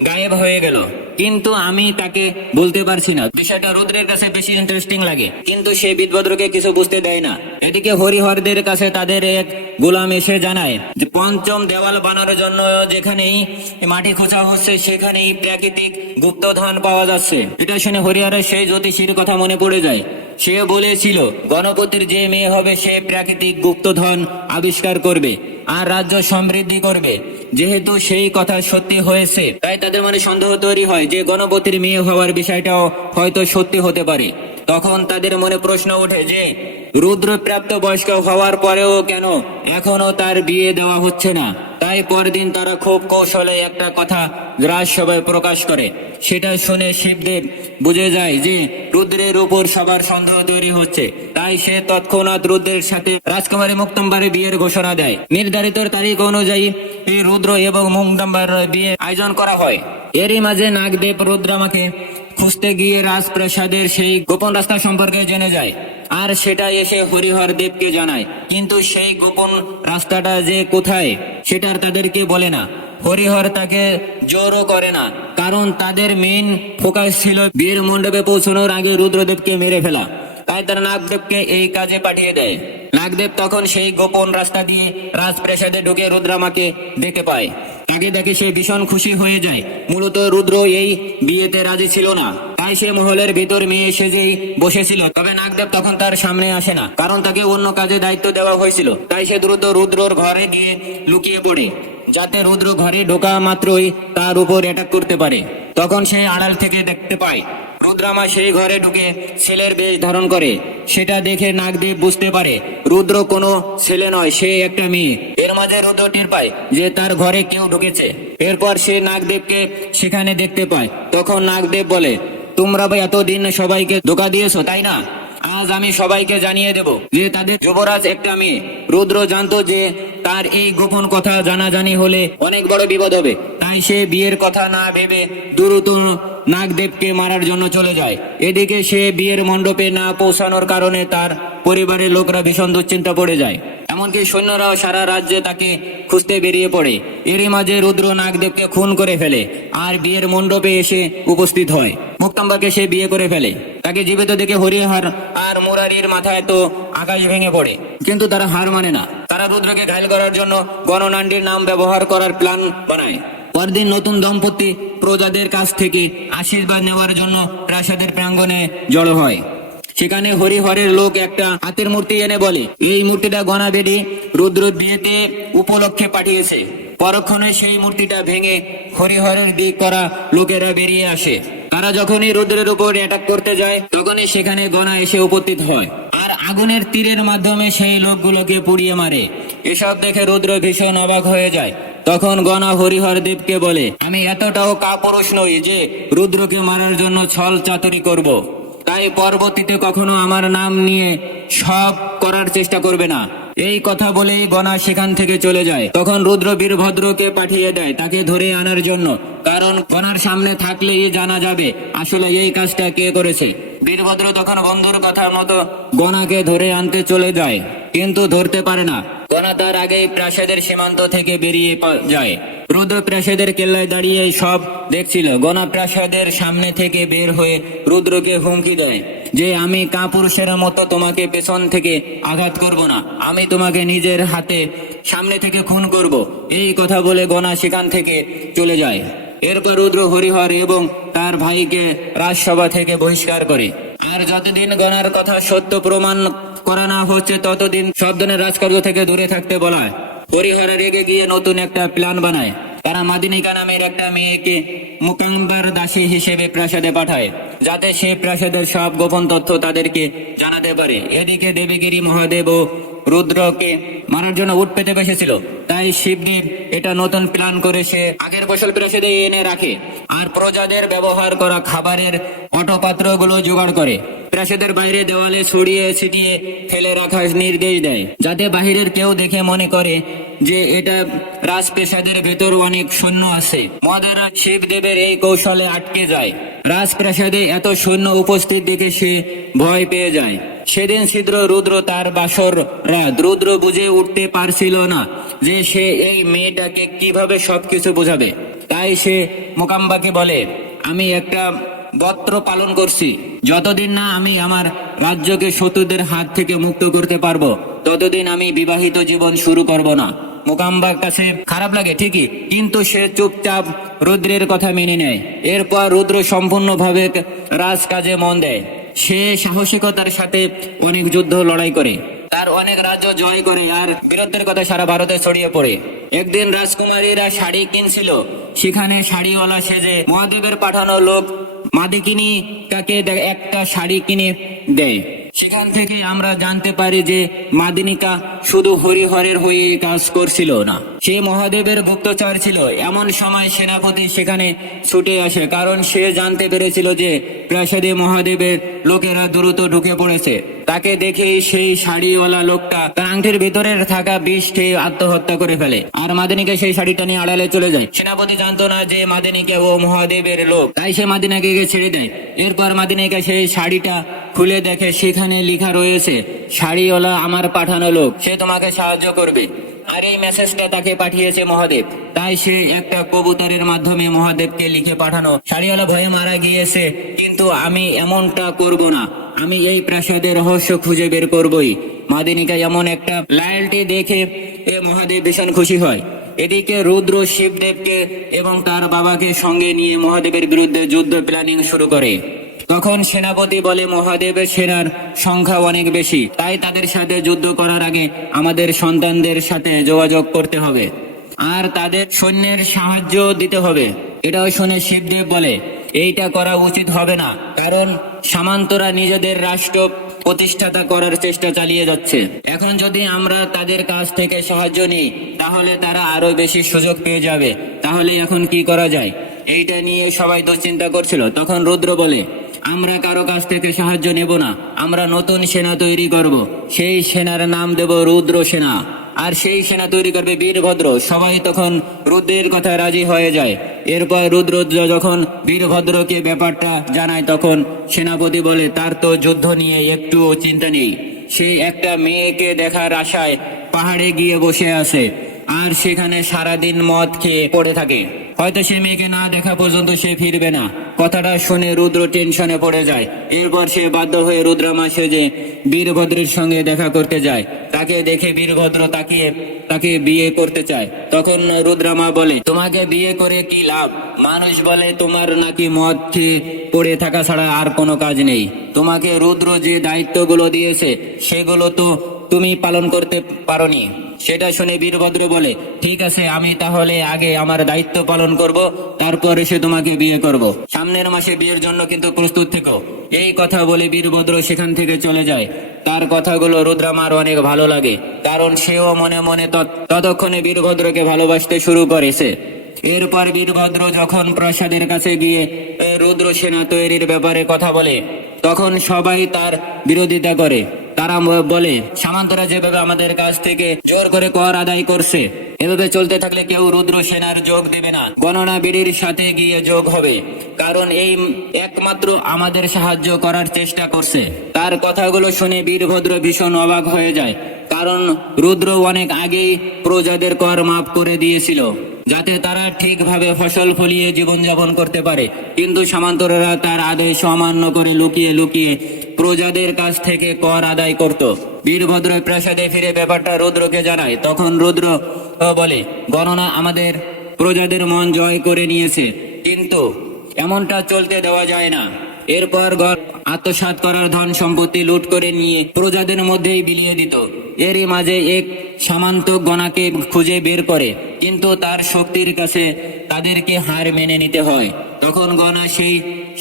গায়েব হয়ে গেল, কিন্তু আমি তাকে বলতে পারছি না। বিষয়টা রুদ্রের কাছে বেশি ইন্টারেস্টিং লাগে, কিন্তু সে বীরভদ্রকে কিছু বুঝতে দেয় না। এদিকে হরিহরদের কাছে তাদের এক গোলাম এসে জানায় যে পঞ্চম দেওয়াল বানানোর জন্য যেখানেই মাটি খোঁচা হচ্ছে সেখানেই প্রাকৃতিক গুপ্তধন পাওয়া যাচ্ছে। এটা শুনে হরিহরের সেই জ্যোতিষীর কথা মনে পড়ে যায়। সে বলেছিল গণপতির যে মেয়ে হবে সে প্রাকৃতিক গুপ্তধন আবিষ্কার করবে আর রাজ্য সমৃদ্ধি করবে। যেহেতু সেই কথা সত্যি হয়েছে, তাই তাদের মনে সন্দেহ তৈরি হয় যে গণপতির মেয়ে হওয়ার বিষয়টাও হয়তো সত্যি হতে পারে। তখন তাদের মনে প্রশ্ন ওঠে যে রুদ্র প্রাপ্ত বয়স্ক হওয়ার পরেও কেন এখনো তার বিয়ে দেওয়া হচ্ছে না। তাই পরদিন তারা খুব কৌশলে একটা কথা রাজসভায় প্রকাশ করে। সেটা শুনে শিবদেব বুঝে যায় যে রুদ্রের উপর সবার সন্দেহ তৈরি হচ্ছে। তাই সে তৎক্ষণাৎ রুদ্রের সাথে রাজকুমারী মুক্তাম্বারের বিয়ের ঘোষণা দেয়। নির্ধারিত তারিখ অনুযায়ী রুদ্র এবং মুক্তাম্বার বিয়ে আয়োজন করা হয়। এরই মাঝে নাগদেব রুদ্রামাকে খুঁজতে গিয়ে রাজপ্রাসাদের সেই গোপন রাস্তা সম্পর্কে জেনে যায়, আর সেটা এসে হরিহর দেবকে জানায়। কিন্তু সেই গোপন রাস্তাটা যে কোথায় সেটার তাদেরকে বলে না। হরিহর তাকে জোরও করে না, কারণ তাদের মেইন ফোকাস ছিল বীর মণ্ডপে পৌঁছানোর আগে রুদ্রদেবকে মেরে ফেলা। তাই তারা নাগদেবকে এই কাজে পাঠিয়ে দেয়। নাগদেব তখন সেই গোপন রাস্তা দিয়ে রাজপ্রাসাদে ঢুকে রুদ্রামাকে দেখতে পায়। তাকে দেখে সে ভীষণ খুশি হয়ে যায়। মূলত রুদ্র এই বিয়েতে রাজি ছিল না, তাই সে মহলের ভিতর মেয়ে সেজেই বসেছিল। তবে নাগদেব তখন তার সামনে আসে না, কারণ তাকে অন্য কাজে দায়িত্ব দেওয়া হয়েছিল। তাই সে দ্রুত রুদ্রর ঘরে গিয়ে লুকিয়ে পড়ে, যাতে রুদ্র ঘরে ঢোকা মাত্রই তার উপর অ্যাটাক করতে পারে। তখন সে আড়াল থেকে দেখতে পায় রুদ্রামা সেই ঘরে ঢুকে ছেলের বেশ ধারণ করে। সেটা দেখে নাগদেব বুঝতে পারে রুদ্র কোনো ছেলে নয়, সে একটা মেয়ে। এর মাঝে রুদ্র টের পায় যে তার ঘরে কেউ ঢুকেছে। এরপর সে নাগদেবকে সেখানে দেখতে পায়। তখন নাগদেব বলে, তোমরা ভাই এতদিন সবাইকে ধোঁকা দিয়েছো তাই না? আজ আমি সবাইকে জানিয়ে দেব যে তাদের যুবরাজ একটা মেয়ে। রুদ্র জানতো যে তার এই গোপন কথা জানাজানি হলে অনেক বড় বিপদ হবে, তাই সে বিয়ের কথা না ভেবে দ্রুত নাগদেবকে মারার জন্য চলে যায়। এদিকে সে বিয়ের মণ্ডপে না পৌঁছানোর কারণে তার পরিবারের লোকরা ভীষণ দুশ্চিন্তা পড়ে যায়। এমনকি সৈন্যরাও সারা রাজ্যে তাকে খুঁজতে বেরিয়ে পড়ে। এরই মাঝে রুদ্র নাগদেবকে খুন করে ফেলে আর বিয়ের মণ্ডপে এসে উপস্থিত হয়। মুক্তাম্বাকে সে বিয়ে করে ফেলে। তাকে জীবিত দেখে হরিহর আর মুরারির মাথায় তো আকাশ ভেঙে পড়ে, কিন্তু তারা হার মানে না। তারা রুদ্রকে ঘায়েল করার জন্য গণনাণ্ডীর নাম ব্যবহার করার প্ল্যান বানায়। পরদিন নতুন দম্পতি প্রজাদের কাছ থেকে আশীর্বাদ নেওয়ার জন্য প্রাসাদের প্রাঙ্গণে জড়ো হয়। সেখানে হরিহরের লোক একটা হাতের মূর্তি এনে বলে এই মূর্তিটা গণাদেবী রুদ্র বিয়েতে উপলক্ষে পাঠিয়েছে। পরক্ষণে সেই মূর্তিটা ভেঙে হরিহরের দিক করা লোকেরা বেরিয়ে আসে। তারা যখনই রুদ্রের উপর অ্যাটাক করতে যায় তখনই সেখানে গণা এসে উপস্থিত হয় আর আগুনের তীরের মাধ্যমে সেই লোকগুলোকে পুড়িয়ে মারে। এসব দেখে রুদ্র ভীষণ অবাক হয়ে যায়। তখন গণা হরিহর দেবকে বলে, আমি এতটাও কাপুরুষ নই যে রুদ্রকে মারার জন্য ছল চাতুরি করব। তাই পরবর্তীতে কখনো আমার নাম নিয়ে সব করার চেষ্টা করবে না। এই কথা বলেই গণা সেখান থেকে চলে যায়। তখন রুদ্র বীরভদ্রকে পাঠিয়ে দেয় তাকে ধরে আনার জন্য, কারণ গণার সামনে থাকলেই জানা যাবে আসলে এই কাজটা কে করেছে। বীরভদ্র তখন বন্ধুর কথা মতো গণাকে ধরে আনতে চলে যায়, কিন্তু ধরতে পারে না। গণা তার আগেই প্রাসাদের সীমান্ত থেকে বেরিয়ে যায়। রুদ্র প্রাসাদের কেল্লায় দাঁড়িয়ে সব দেখছিল। গণা প্রাসাদের সামনে থেকে বের হয়ে রুদ্রকে হুমকি দেয় যে আমি কাপুরুষের মতো তোমাকে পেছন থেকে আঘাত করব না, আমি তোমাকে নিজের হাতে সামনে থেকে খুন করব। এই কথা বলে গণা সেখান থেকে চলে যায়। এরপর রুদ্র হরিহর এবং তার ভাইকে রাজসভা থেকে বহিষ্কার করে। আর যতদিন গণার কথা সত্য প্রমাণ করা না হচ্ছে ততদিন সব ধরনের রাজকার্য থেকে দূরে থাকতে বলা হয়। হরিহর রেগে গিয়ে নতুন একটা প্ল্যান বানায়। তারা মাদিনিকা নামের একটা মেয়েকে মুকাম্বার দাসী হিসেবে প্রাসাদে পাঠায়, যাতে সে প্রাসাদের সব গোপন তথ্য তাদেরকে জানাতে পারে। এদিকে দেবগিরি মহাদেব ও রুদ্রকে মারার জন্য উঠ পেতে বসেছিল। তাই শিবগির এটা নতুন প্ল্যান করে সে আগের কৌশল প্রাসাদে এনে রাখে আর প্রজাদের ব্যবহার করা খাবারের অটোপাত্রগুলো জোগাড় করে প্রাসাদের বাইরে দেওয়ালে ছড়িয়ে ছিটিয়ে ফেলে রাখার নির্দেশ দেয়, যাতে বাহিরের কেউ দেখে মনে করে যে এটা রাজপ্রাসাদের ভেতর অনেক সৈন্য আছে। মহাদেব শিবদেবের এই কৌশলে আটকে যায়। রাজপ্রাসাদে এত সৈন্য উপস্থিত দেখে সে ভয় পেয়ে যায়। সেদিন ছিদ্র রুদ্র তার বাসর রাত। রুদ্র বুঝে উঠতে পারছিল না যে সে এই মেয়েটাকে কিভাবে সবকিছু বোঝাবে। তাই সে মুকাম্বাকে বলে, আমি একটা ব্রত পালন করছি, যতদিন না আমি আমার রাজ্যকে শত্রুদের হাত থেকে মুক্ত করতে পারবো ততদিন আমি বিবাহিত জীবন শুরু করব না। মুকাম্বার কাছে খারাপ লাগে ঠিকই, কিন্তু সে চুপচাপ রুদ্রের কথা মেনে নেয়। এরপর রুদ্র সম্পূর্ণভাবে রাজকাজে মন দেয়। সে সাহসিকতার সাথে অনেক যুদ্ধ লড়াই করে, তার অনেক রাজ্য জয় করে আর বীরত্বের কথা সারা ভারতে ছড়িয়ে পড়ে। একদিন রাজকুমারীরা শাড়ি কিনছিল, সেখানে শাড়িওয়ালা সেজে মহাদেবের পাঠানো লোক মাদিকিনী কাকে একটা শাড়ি কিনে দেয়। সেখান থেকে আমরা জানতে পারি যে মাদিনিকা শুধু হরিহরের হয়ে কাজ করছিল না, সে মহাদেবের গুপ্তচর ছিল। এমন সময় সেনাপতি সেখানে ছুটে আসে, কারণ সে জানতে পেরেছিল যে প্রাসাদে মহাদেবের লোকেরা দ্রুত ঢুকে পড়েছে। তাকে দেখেই সেই শাড়িওয়ালা লোকটা তার আংটির ভিতরে থাকা বিষ খেয়ে আত্মহত্যা করে ফেলে আর মাদিনীকে সেই শাড়িটা নিয়ে আড়ালে চলে যায়। সেনাপতি জানতো না যে মাদিনীকে ও মহাদেবের লোক, তাই সে মাদিনাকে ছেড়ে দেয়। এরপর মাদিনীকে সেই শাড়িটা খুলে দেখে, সেখানে লেখা রয়েছে, শাড়িওয়ালা আমার পাঠানো লোক, সে তোমাকে সাহায্য করবে। আর এই মেসেজটা তাকে পাঠিয়েছে মহাদেব। তাই সে একটা কবুতরের মাধ্যমে মহাদেবকে লিখে পাঠানো, শাড়িওয়ালা ভয়ে মারা গিয়েছে, কিন্তু আমি এমনটা করব না, আমি এই প্রাসাদের রহস্য খুঁজে বের করবই। মাদিনীকা এমন একটা লয়ালটি দেখে মহাদেব ভীষণ খুশি হয়। এদিকে রুদ্র শিবদেবকে এবং তার বাবাকে সঙ্গে নিয়ে মহাদেবের বিরুদ্ধে যুদ্ধ প্ল্যানিং শুরু করে। তখন সেনাপতি বলে, মহাদেবের সেনার সংখ্যা অনেক বেশি, তাই তাদের সাথে যুদ্ধ করার আগে আমাদের সন্তানদের সাথে যোগাযোগ করতে হবে আর তাদের সৈন্যের সাহায্য দিতে হবে। এটাও শুনে শিবদেব বলে, এইটা করা উচিত হবে না, কারণ সামন্তরা নিজেদের রাষ্ট্র প্রতিষ্ঠাতা করার চেষ্টা চালিয়ে যাচ্ছে। এখন যদি আমরা তাদের কাছ থেকে সাহায্য নিই তাহলে তারা আরো বেশি সুযোগ পেয়ে যাবে। তাহলে এখন কি করা যায়? এইটা নিয়ে সবাই দুশ্চিন্তা করছিল। তখন রুদ্র বলে, আমরা কারো কাছ থেকে সাহায্য নেব না, আমরা নতুন সেনা তৈরি করব। সেই সেনার নাম দেব রুদ্র সেনা, আর সেই সেনা তৈরি করবে বীরভদ্র। সবাই তখন রুদ্রের কথা রাজি হয়ে যায়। এরপর রুদ্র যখন বীরভদ্রকে ব্যাপারটা জানায় তখন সেনাপতি বলে, তার তো যুদ্ধ নিয়ে একটুও চিন্তা নেই, সে একটা মেয়েকে দেখার আশায় পাহাড়ে গিয়ে বসে আছে আর সেখানে সারাদিন মদ খেয়ে পড়ে থাকে। হয়তো সে মেয়েকে না দেখা পর্যন্ত সে ফিরবে না। কথাটা শুনে রুদ্র টেনশনে পড়ে যায়। এরপর সে বাধ্য হয়ে রুদ্রমা সেজে বীরভদ্রের সঙ্গে দেখা করতে যায়। তাকে দেখে বীরভদ্র তাকে বিয়ে করতে চায়। তখন রুদ্রমা বলে, তোমাকে বিয়ে করে কি লাভ? মানুষ বলে তোমার নাকি মদ খেয়ে পড়ে থাকা ছাড়া আর কোনো কাজ নেই। তোমাকে রুদ্র যে দায়িত্বগুলো দিয়েছে সেগুলো তো তুমি পালন করতে পারোনি। সেটা শুনে বীরভদ্র বলে, ঠিক আছে, আমি তাহলে আগে আমার দায়িত্ব পালন করব, তারপর এসে তোমাকে বিয়ে করব। সামনের মাসে বিয়ের জন্য কিন্তু প্রস্তুত থেকো। এই কথা বলে বীরভদ্র সেখান থেকে চলে যায়। তার কথাগুলো রুদ্রামার অনেক ভালো লাগে, কারণ সেও মনে মনে ততক্ষণে বীরভদ্রকে ভালোবাসতে শুরু করেছে। এরপর বীরভদ্র যখন প্রাসাদের কাছে গিয়ে রুদ্র সেনা তৈরির ব্যাপারে কথা বলে, তখন সবাই তার বিরোধিতা করে। তারা বলে, সামন্তরা যেভাবে আমাদের কাছ থেকে জোর করে কর আদায় করছে, এভাবে চলতে থাকলে কেউ রুদ্র সেনার যোগ দেবে না, গণনা বিড়ির সাথে গিয়ে যোগ হবে, কারণ এই একমাত্র আমাদের সাহায্য করার চেষ্টা করছে। তার কথাগুলো শুনে বীরভদ্র ভীষণ অবাক হয়ে যায়, কারণ রুদ্র অনেক আগেই প্রজাদের কর মাফ করে দিয়েছিল, যাতে তারা ঠিকভাবে ফসল ফলিয়ে জীবনযাপন করতে পারে। কিন্তু সামন্তরা তার আদেশ অমান্য করে লুকিয়ে লুকিয়ে প্রজাদের কাছ থেকে কর আদায় করত। বীরভদ্র প্রাসাদে ফিরে ব্যাপারটা রুদ্রকে জানায়। তখন রুদ্র বলে, গণনা আমাদের প্রজাদের মন জয় করে নিয়েছে, কিন্তু এমনটা চলতে দেওয়া যায় না। এরপর আত্মসাৎ করার ধন সম্পত্তি লুট করে নিয়ে প্রজাদের মধ্যেই বিলিয়ে দিত। এরই মাঝে এক সামন্তক গণাকে খুঁজে বের করে, কিন্তু তার শক্তির কাছে তাদেরকে হার মেনে নিতে হয়। তখন গণা সেই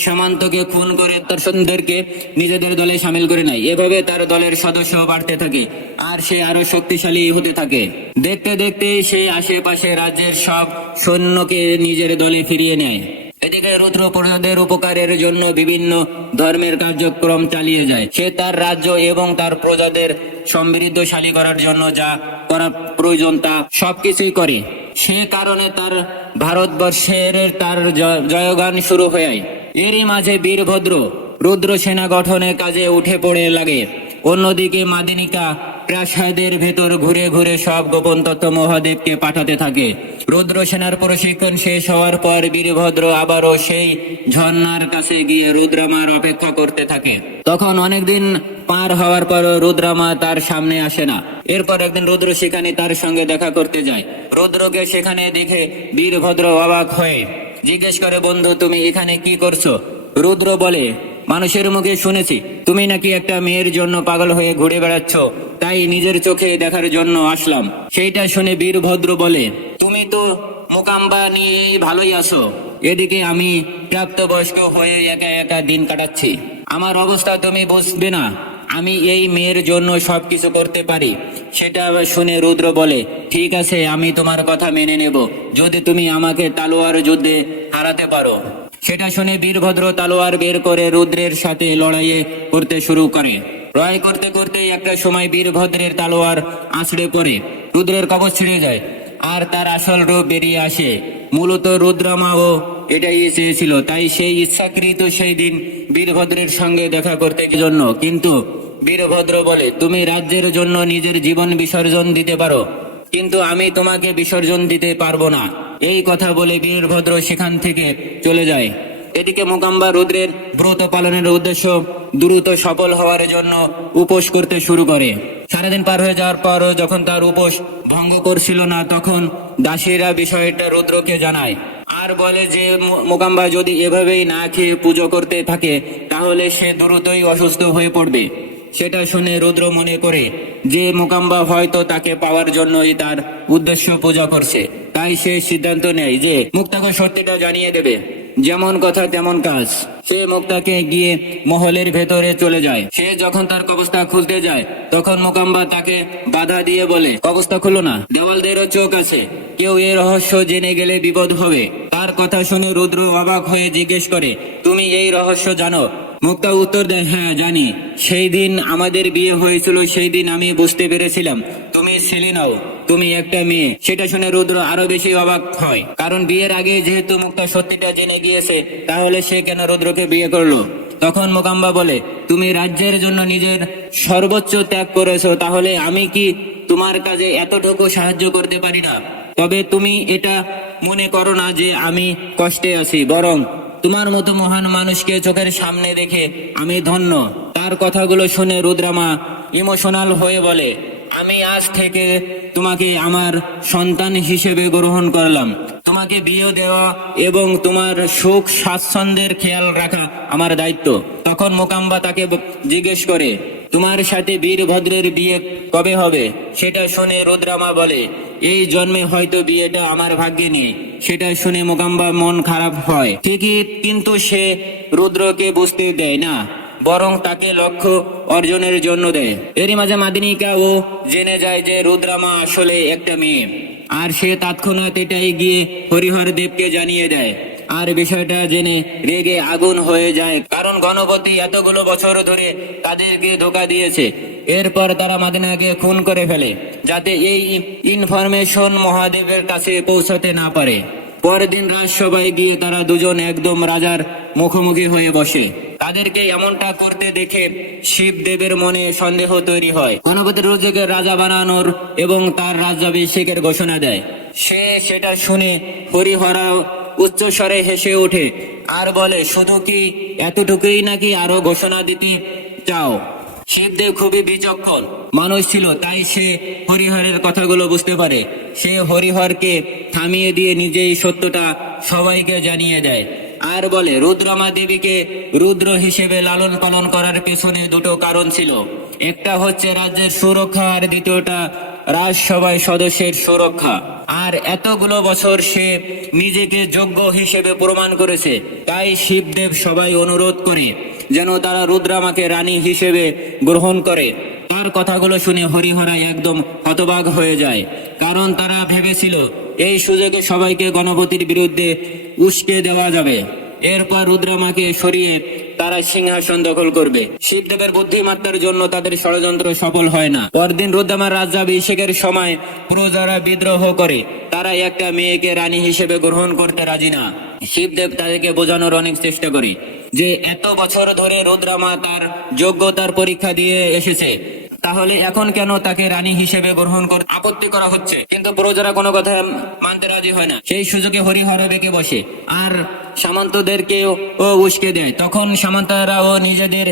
সামন্তকে খুন করে তার সন্তানদেরকে নিজেদের দলে সামিল করে নেয়। এভাবে তার দলের সদস্য বাড়তে থাকে, আর সে আরো শক্তিশালী হতে থাকে। দেখতে দেখতে সে আশেপাশে রাজ্যের সব সৈন্যকে নিজের দলে ফিরিয়ে নেয়। এদিকে রুদ্র প্রজাদের উপকারের জন্য বিভিন্ন ধর্মের কার্যক্রম চালিয়ে যায়। সে তার রাজ্য এবং তার প্রজাদের সমৃদ্ধশালী করার জন্য যা করা প্রয়োজন তা সবকিছুই করে। সে কারণে তার ভারতবর্ষের তার জয়গান শুরু হয়। এরই মাঝে বীরভদ্র রুদ্র সেনা গঠনের কাজে উঠে পড়ে লাগে। অন্যদিকে মাদিনিকা প্রাসাদের ভেতর ঘুরে ঘুরে সব গোপন তথ্য মহাদেবকে পাঠাতে থাকে। রুদ্র সেনার প্রশিক্ষণ শেষ হওয়ার পর বীরভদ্র আবারও সেই ঝর্ণার কাছে গিয়ে রুদ্রামার অপেক্ষা করতে থাকে। তখন অনেকদিন পার হওয়ার পর রুদ্রামা তার সামনে আসে না। এরপর একদিন রুদ্র সেখানে তার সঙ্গে দেখা করতে যায়। রুদ্রকে সেখানে দেখে বীরভদ্র অবাক হয়ে জিজ্ঞেস করে, বন্ধু, তুমি এখানে কি করছো? রুদ্র বলে, মানুষের মুখে শুনেছি তুমি নাকি একটা মেয়ের জন্য পাগল হয়ে ঘুরে বেড়াচ্ছ, তাই নিজের চোখে দেখার জন্য আসলাম। সেইটা শুনে বীরভদ্র বলে, তুমি তো মোকাম্বা নিয়ে ভালোই আছো, এদিকে আমি প্রাপ্তবয়স্ক হয়ে একা একা দিন কাটাচ্ছি। আমার অবস্থা তুমি বুঝবে না, আমি এই মেয়ের জন্য সবকিছু করতে পারি। সেটা শুনে রুদ্র বলে, ঠিক আছে, আমি তোমার কথা মেনে নেব, যদি তুমি আমাকে তালোয়ার যুদ্ধে হারাতে পারো। সেটা শুনে বীরভদ্র তালোয়ার বের করে রুদ্রের সাথে লড়াইয়ে করতে শুরু করে। লড়াই করতে করতে একটা সময় বীরভদ্রের তালোয়ার আছড়ে পড়ে, রুদ্রের কবচ ছিঁড়ে যায়, আর তার আসল রূপ বেরিয়ে আসে। মূলত রুদ্রমাও এটাই চেয়েছিল, তাই সেই ইচ্ছাকৃত সেই দিন বীরভদ্রের সঙ্গে দেখা করতে জন্য। কিন্তু বীরভদ্র বলে, তুমি রাজ্যের জন্য নিজের জীবন বিসর্জন দিতে পারো, কিন্তু আমি তোমাকে বিসর্জন দিতে পারবো না। এই কথা বলে বীরভদ্র সেখান থেকে চলে যায়। এদিকে মোকাম্বা রুদ্রের ব্রত পালনের উদ্দেশ্য দ্রুত সফল হওয়ার জন্য উপোস করতে শুরু করে। সারাদিন পার হয়ে যাওয়ার পর যখন তার উপোস ভঙ্গ করছিল না, তখন দাসীরা বিষয়টা রুদ্রকে জানায় আর বলে যে মোকাম্বা যদি এভাবেই না খেয়ে পুজো করতে থাকে তাহলে সে দ্রুতই অসুস্থ হয়ে পড়বে। সেটা শুনে রুদ্র মনে করে যে মোকাম্বা হয়তো তাকে পাওয়ার জন্যই তার উদ্দেশ্য পূজা করছে, তাই সে সিদ্ধান্ত নেয় যে মুক্তাকে সত্যিটা জানিয়ে দেবে। যেমন কথা তেমন কাজ। সে মুক্তাকে গিয়ে মহলের ভেতরে চলে যায়। সে যখন তার কবস্থা খুলতে যায় তখন মোকাম্বা তাকে বাধা দিয়ে বলে, কবস্থা খুলো না, দেওয়ালদেরও চোখ আছে, কেউ এই রহস্য জেনে গেলে বিপদ হবে। তার কথা শুনে রুদ্র অবাক হয়ে জিজ্ঞেস করে, তুমি এই রহস্য জানো? মুক্তা উত্তর দেয়, হ্যাঁ জানি, সেই দিন আমাদের বিয়ে হয়েছিল, সেই দিন আমি বুঝতে পেরেছিলাম তুমি ছেলে নাও, তুমি একটা মেয়ে। সেটা শুনে রুদ্র আরো বেশি অবাক হয়, কারণ বিয়ের আগে যেহেতু মুক্তা সত্যিটা জেনে গিয়েছে, তাহলে সে কেন রুদ্রকে বিয়ে করলো? তখন মোকাম্বা বলে, তুমি রাজ্যের জন্য নিজের সর্বোচ্চ ত্যাগ করেছো, তাহলে আমি কি তোমার কাজে এতটুকু সাহায্য করতে পারি না? তবে তুমি এটা মনে করো না যে আমি কষ্টে আছি, বরং তোমার মতো মহান মানুষকে চোখের সামনে দেখে আমি ধন্য। তার কথাগুলো শুনে রুদ্রামা ইমোশনাল হয়ে বলে, আমি আজ থেকে তোমাকে আমার সন্তান হিসেবে গ্রহণ করলাম। তোমাকে বিয়ে দেওয়া এবং তোমার সুখ স্বাচ্ছন্দ্যের খেয়াল রাখা আমার দায়িত্ব। তখন মোকাম্বা তাকে জিজ্ঞেস করে, তোমার সাথে বীরভদ্রের বিয়ে কবে হবে? সেটা শুনে রুদ্রামা বলে, এই জন্মে হয়তো বিয়েটা আমার ভাগ্যে নেই। সেটা শুনে মোকাম্বা মন খারাপ হয় ঠিকই, কিন্তু সে রুদ্রকে বুঝতে দেয় না, বরং তাকে লক্ষ্য অর্জনের জন্য দেয়। এরই মাঝে মাদিনিকা ও জেনে যায় যে রুদ্রামা আসলে একটা মেয়ে, আর সে তৎক্ষণাৎ এটাই গিয়ে হরিহর দেবকে জানিয়ে দেয়। আর বিষয়টা জেনে রেগে আগুন হয়ে যায়, কারণ গণপতি এতগুলো বছর ধরে তাদেরকে ধোঁকা দিয়েছে। এরপর তারা মাদিনাকে খুন করে ফেলে, যাতে এই ইনফরমেশন মহাদেবের কাছে পৌঁছাতে না পারে। পরের দিন রাজসভায় গিয়ে তারা দুজন একদম রাজার মুখোমুখি হয়ে বসে। তাদেরকে এমনটা করতে দেখে শিবদেবের মনে সন্দেহ তৈরি হয়। গণপতি রুদ্রকে রাজা বানানোর এবং তার রাজ্যাভিষেকের ঘোষণা দেয়। সে সেটা শুনে হরিহরা উচ্চস্বরে হেসে ওঠে আর বলে, শুধু কি এতটুকুই নাকি আরো ঘোষণা দিতে চাও? শিবদেব খুবই বিচক্ষণ মানুষ ছিল, তাই সে হরিহরের কথাগুলো বুঝতে পারে। সে হরিহরকে থামিয়ে দিয়ে নিজেই সত্যটা সবাইকে জানিয়ে দেয় আর বলে, রুদ্রমা দেবীকে রুদ্র হিসেবে লালন পালন করার পেছনে দুটো কারণ ছিল। একটা হচ্ছে রাজ্যের সুরক্ষা, আর দ্বিতীয়টা রাজসভায় সদস্যের সুরক্ষা। আর এতগুলো বছর সে নিজেকে যোগ্য হিসেবে প্রমাণ করেছে। তাই শিবদেব সবাই অনুরোধ করে যেন তারা রুদ্রামাকে রানী হিসেবে গ্রহণ করে। তার কথাগুলো শুনে হরিহরা একদম হতবাক হয়ে যায়, কারণ তারা ভেবেছিল এই সুযোগে সবাইকে গণপতির বিরুদ্ধে উস্কে দেওয়া যাবে। এরপর রুদ্রমাকে সরিয়ে তারা সিংহাসন দখল করবে। শিবদেবের বুদ্ধিমত্তার জন্য তাদের ষড়যন্ত্র সফল হয় না। পরদিন রুদ্রমার রাজ্যাভিষেকের সময় প্রজারা বিদ্রোহ করে। তারা একটা মেয়েকে রানী হিসেবে গ্রহণ করতে রাজি না। শিবদেব তাদেরকে বোঝানোর অনেক চেষ্টা করে যে এত বছর ধরে রুদ্রমা তার যোগ্যতার পরীক্ষা দিয়ে এসেছে, তাহলে এখন কেন তাকে রানী হিসেবে গ্রহণ করতে আপত্তি করা হচ্ছে? কিন্তু প্রজারা কোনো কথা মানতে রাজি হয় না। সেই সুযোগে হরিহর বেঁকে বসে আর সামন্তদেরকেও উস্কে দেয়। তখন সামন্তরাও নিজেদের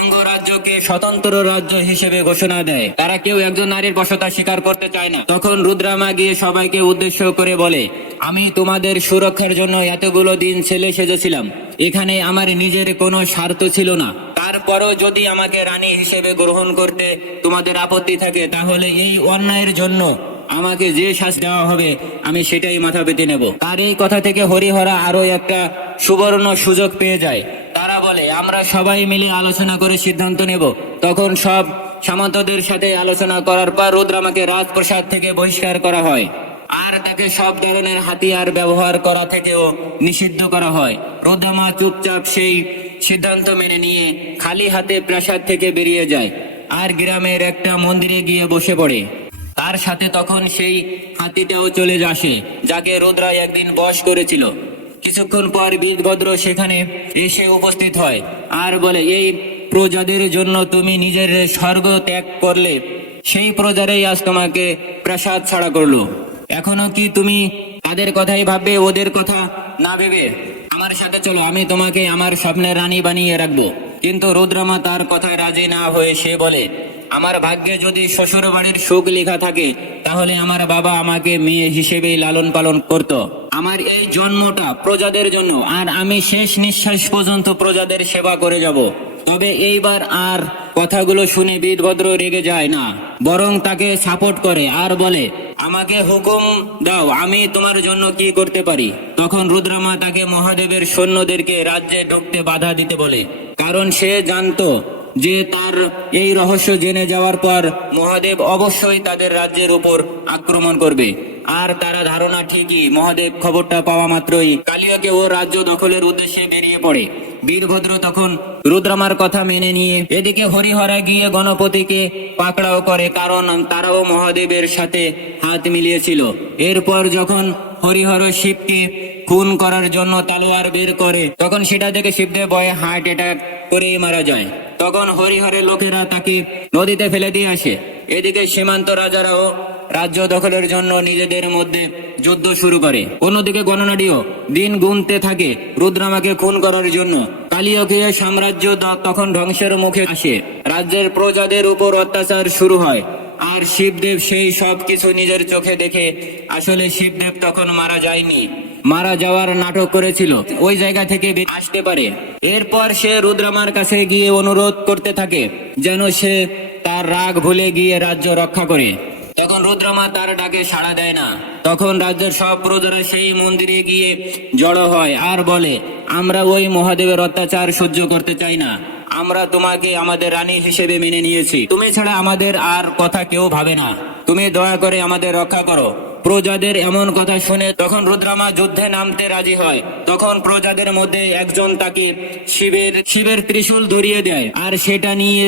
অঙ্গরাজ্যকে স্বতন্ত্র রাজ্য হিসেবে ঘোষণা দেয়। তারা কেউ একজন নারীর বশতা স্বীকার করতে চায় না। তখন রুদ্রমা গিয়ে সবাইকে উদ্দেশ্য করে বলে, আমি তোমাদের সুরক্ষার জন্য এতগুলো দিন ছেলে সেজেছিলাম। এখানে আমার নিজের কোনো স্বার্থ ছিল না। তারপরও যদি আমাকে রানী হিসেবে গ্রহণ করতে তোমাদের আপত্তি থাকে, তাহলে এই অন্যায়ের জন্য আমাকে যে শাস্তি দেওয়া হবে আমি সেটাই মাথা পেতে নেব। তার এই কথা থেকে হরিহরা আরো একটা সুবর্ণ সুযোগ পেয়ে যায়। তারা বলে, আমরা সবাই মিলে আলোচনা করে সিদ্ধান্ত নেব। তখন সব সামন্তদের সাথে আলোচনা করার পর রুদ্রমাকে রাজপ্রাসাদ থেকে বহিষ্কার করা হয়, আর তাকে সব ধরনের হাতিয়ার ব্যবহার করা থেকেও নিষিদ্ধ করা হয়। রুদ্রমা চুপচাপ সেই সিদ্ধান্ত মেনে নিয়ে খালি হাতে প্রাসাদ থেকে বেরিয়ে যায় আর গ্রামের একটা মন্দিরে গিয়ে বসে পড়ে। তার সাথে তখন সেই হাতিটাও চলে আসে, যাকে রুদ্রা একদিন বশ করেছিল। কিছুক্ষণ পর বীরভদ্র সেখানে এসে উপস্থিত হয় আর বলে, এই প্রজাদের জন্য তুমি নিজের স্বর্গ ত্যাগ করলে, সেই প্রজারাই আজ তোমাকে প্রাসাদ ছাড়া করলো। এখনো কি তুমি তাদের কথাই ভাববে, ওদের কথা না ভেবে? আমার সাথে চলো, আমি তোমাকে আমার স্বপ্নের রানী বানিয়ে রাখবো। কিন্তু রুদ্রমা তার কথায় রাজি না হয়ে সে বলে, আমার ভাগ্যে যদি শ্বশুর বাড়ির সুখ লেখা থাকে, তাহলে আমার বাবা আমাকে মেয়ে হিসেবেই লালন পালন করত। আমার এই জন্মটা প্রজাদের জন্য, আর আমি শেষ নিঃশ্বাস পর্যন্ত প্রজাদের সেবা করে যাব। তবে এইবার আর কথাগুলো শুনে বীরভদ্র রেগে যায় না, বরং তাকে সাপোর্ট করে আর বলে, আমাকে হুকুম দাও, আমি তোমার জন্য কি করতে পারি। তখন রুদ্রমা তাকে মহাদেবের সৈন্যদেরকে রাজ্যে ঢুকতে বাধা দিতে বলে, কারণ সে জানতো যে তার এই রহস্য জেনে যাওয়ার পর মহাদেব অবশ্যই তাদের রাজ্যের উপর আক্রমণ করবে। আর তারা ধারণা ঠিকই, মহাদেব খবরটা পাওয়া মাত্রই কালিয়াকে ও রাজ্য দখলের উদ্দেশ্যে বেরিয়ে পড়ে। বীরভদ্র তখন রুদ্রমার কথা মেনে নিয়ে এদিকে হরিহরা গিয়ে গণপতিকে পাকড়াও করে, কারণ তারাও মহাদেবের সাথে হাত মিলিয়েছিল। এরপর যখন হরিহর শিবকে খুন করার জন্য তালোয়ার বের করে, তখন সেটা দেখে শিবদেব ভয়ে হার্ট অ্যাটাক করেই মারা যায়। তখন হরিহরের লোকেরা তাকে নদীতে ফেলে দিয়ে আসে। এদিকে সীমান্ত রাজারাও রাজ্য দখলের জন্য নিজেদের মধ্যে যুদ্ধ শুরু করে। অন্যদিকে গণনাডীও দিন গুনতে থাকে রুদ্রমাকে খুন করার জন্য। কালিয়কীয় সাম্রাজ্য তখন ধ্বংসের মুখে আসে। রাজ্যের প্রজাদের উপর অত্যাচার শুরু হয় আর শিবদেব সেই সব কিছু নিজের চোখে দেখে আসলে শিবদেব তখন মারা যায়নি, মারা যাওয়ার নাটক করেছিল, ওই জায়গা থেকে আসতে পারে। এরপর সে রুদ্রমার কাছে গিয়ে অনুরোধ করতে থাকে যেন সে তার রাগ ভুলে গিয়ে রাজ্য রক্ষা করে। তখন রুদ্রমা তার ডাকে সাড়া দেয় না। তখন রাজ্যের সব প্রজারা সেই মন্দিরে গিয়ে জড়ো হয় আর বলে, আমরা ওই মহাদেবের অত্যাচার সহ্য করতে চাই না, আমরা তোমাকে আমাদের রানী হিসেবে মেনে নিয়েছি, তুমি ছাড়া আমাদের আর কথা কেউ ভাবে না, তুমি দয়া করে আমাদের রক্ষা করো। প্রজাদের এমন কথা শুনে তখন রুদ্রমা যুদ্ধে নামতে রাজি হয়। তখন প্রজাদের মধ্যে একজন তাকে শিবের ত্রিশূল ধরিয়ে দেয় আর সেটা নিয়ে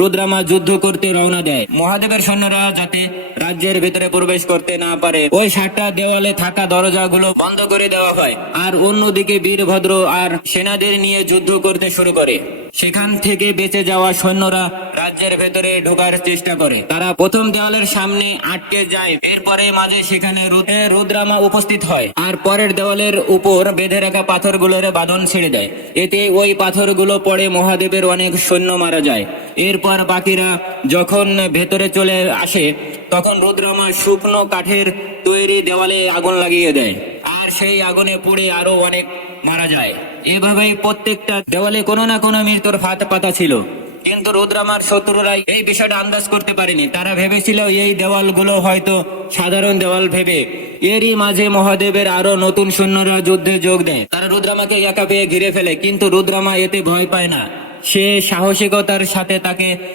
রুদ্রমা যুদ্ধ করতে রওনা দেয়। মহাদেবের সৈন্যরা যাতে রাজ্যের ভেতরে প্রবেশ করতে না পারে ওই 7টা দেওয়ালে থাকা দরজাগুলো বন্ধ করে দেওয়া হয়। আর অন্যদিকে বীরভদ্র আর সেনাদের নিয়ে যুদ্ধ করতে শুরু করে। সেখান থেকে বেঁচে যাওয়া সৈন্যরা রাজ্যের ভেতরে ঢোকার চেষ্টা করে। তারা প্রথম দেওয়ালের সামনে আটকে যায়। এরপরে মাঝে সেখানে রুদ্রমা উপস্থিত হয় আর পরের দেওয়ালের উপর বেঁধে রাখা পাথরগুলোর বাঁধন ছেড়ে দেয়। এতে ওই পাথরগুলো পড়ে মহাদেবের অনেক সৈন্য মারা যায়। এরপর বাকিরা যখন ভেতরে চলে আসে তখন রুদ্রমা শুকনো কাঠের তৈরি দেওয়ালে আগুন লাগিয়ে দেয় আর সেই আগুনে পুড়ে আরো অনেক মারা যায়। এভাবেই প্রত্যেকটা দেওয়ালে কোনো না কোনো মৃত্যুর ফাঁদ পাতা ছিল। কিন্তু রুদ্রমার শত্রুরা এই বিষয়টা আন্দাজ করতে পারেনি। তারা ভেবেছিল এই দেওয়ালগুলো হয়তো সাধারণ দেওয়াল ভেবে। এরই মাঝে মহাদেবের আরো নতুন সৈন্যরা যুদ্ধে যোগ দেয়। তারা রুদ্রমাকে একা পেয়ে ঘিরে ফেলে, কিন্তু রুদ্রমা এতে ভয় পায় না। সে সাহসিকতার সাথে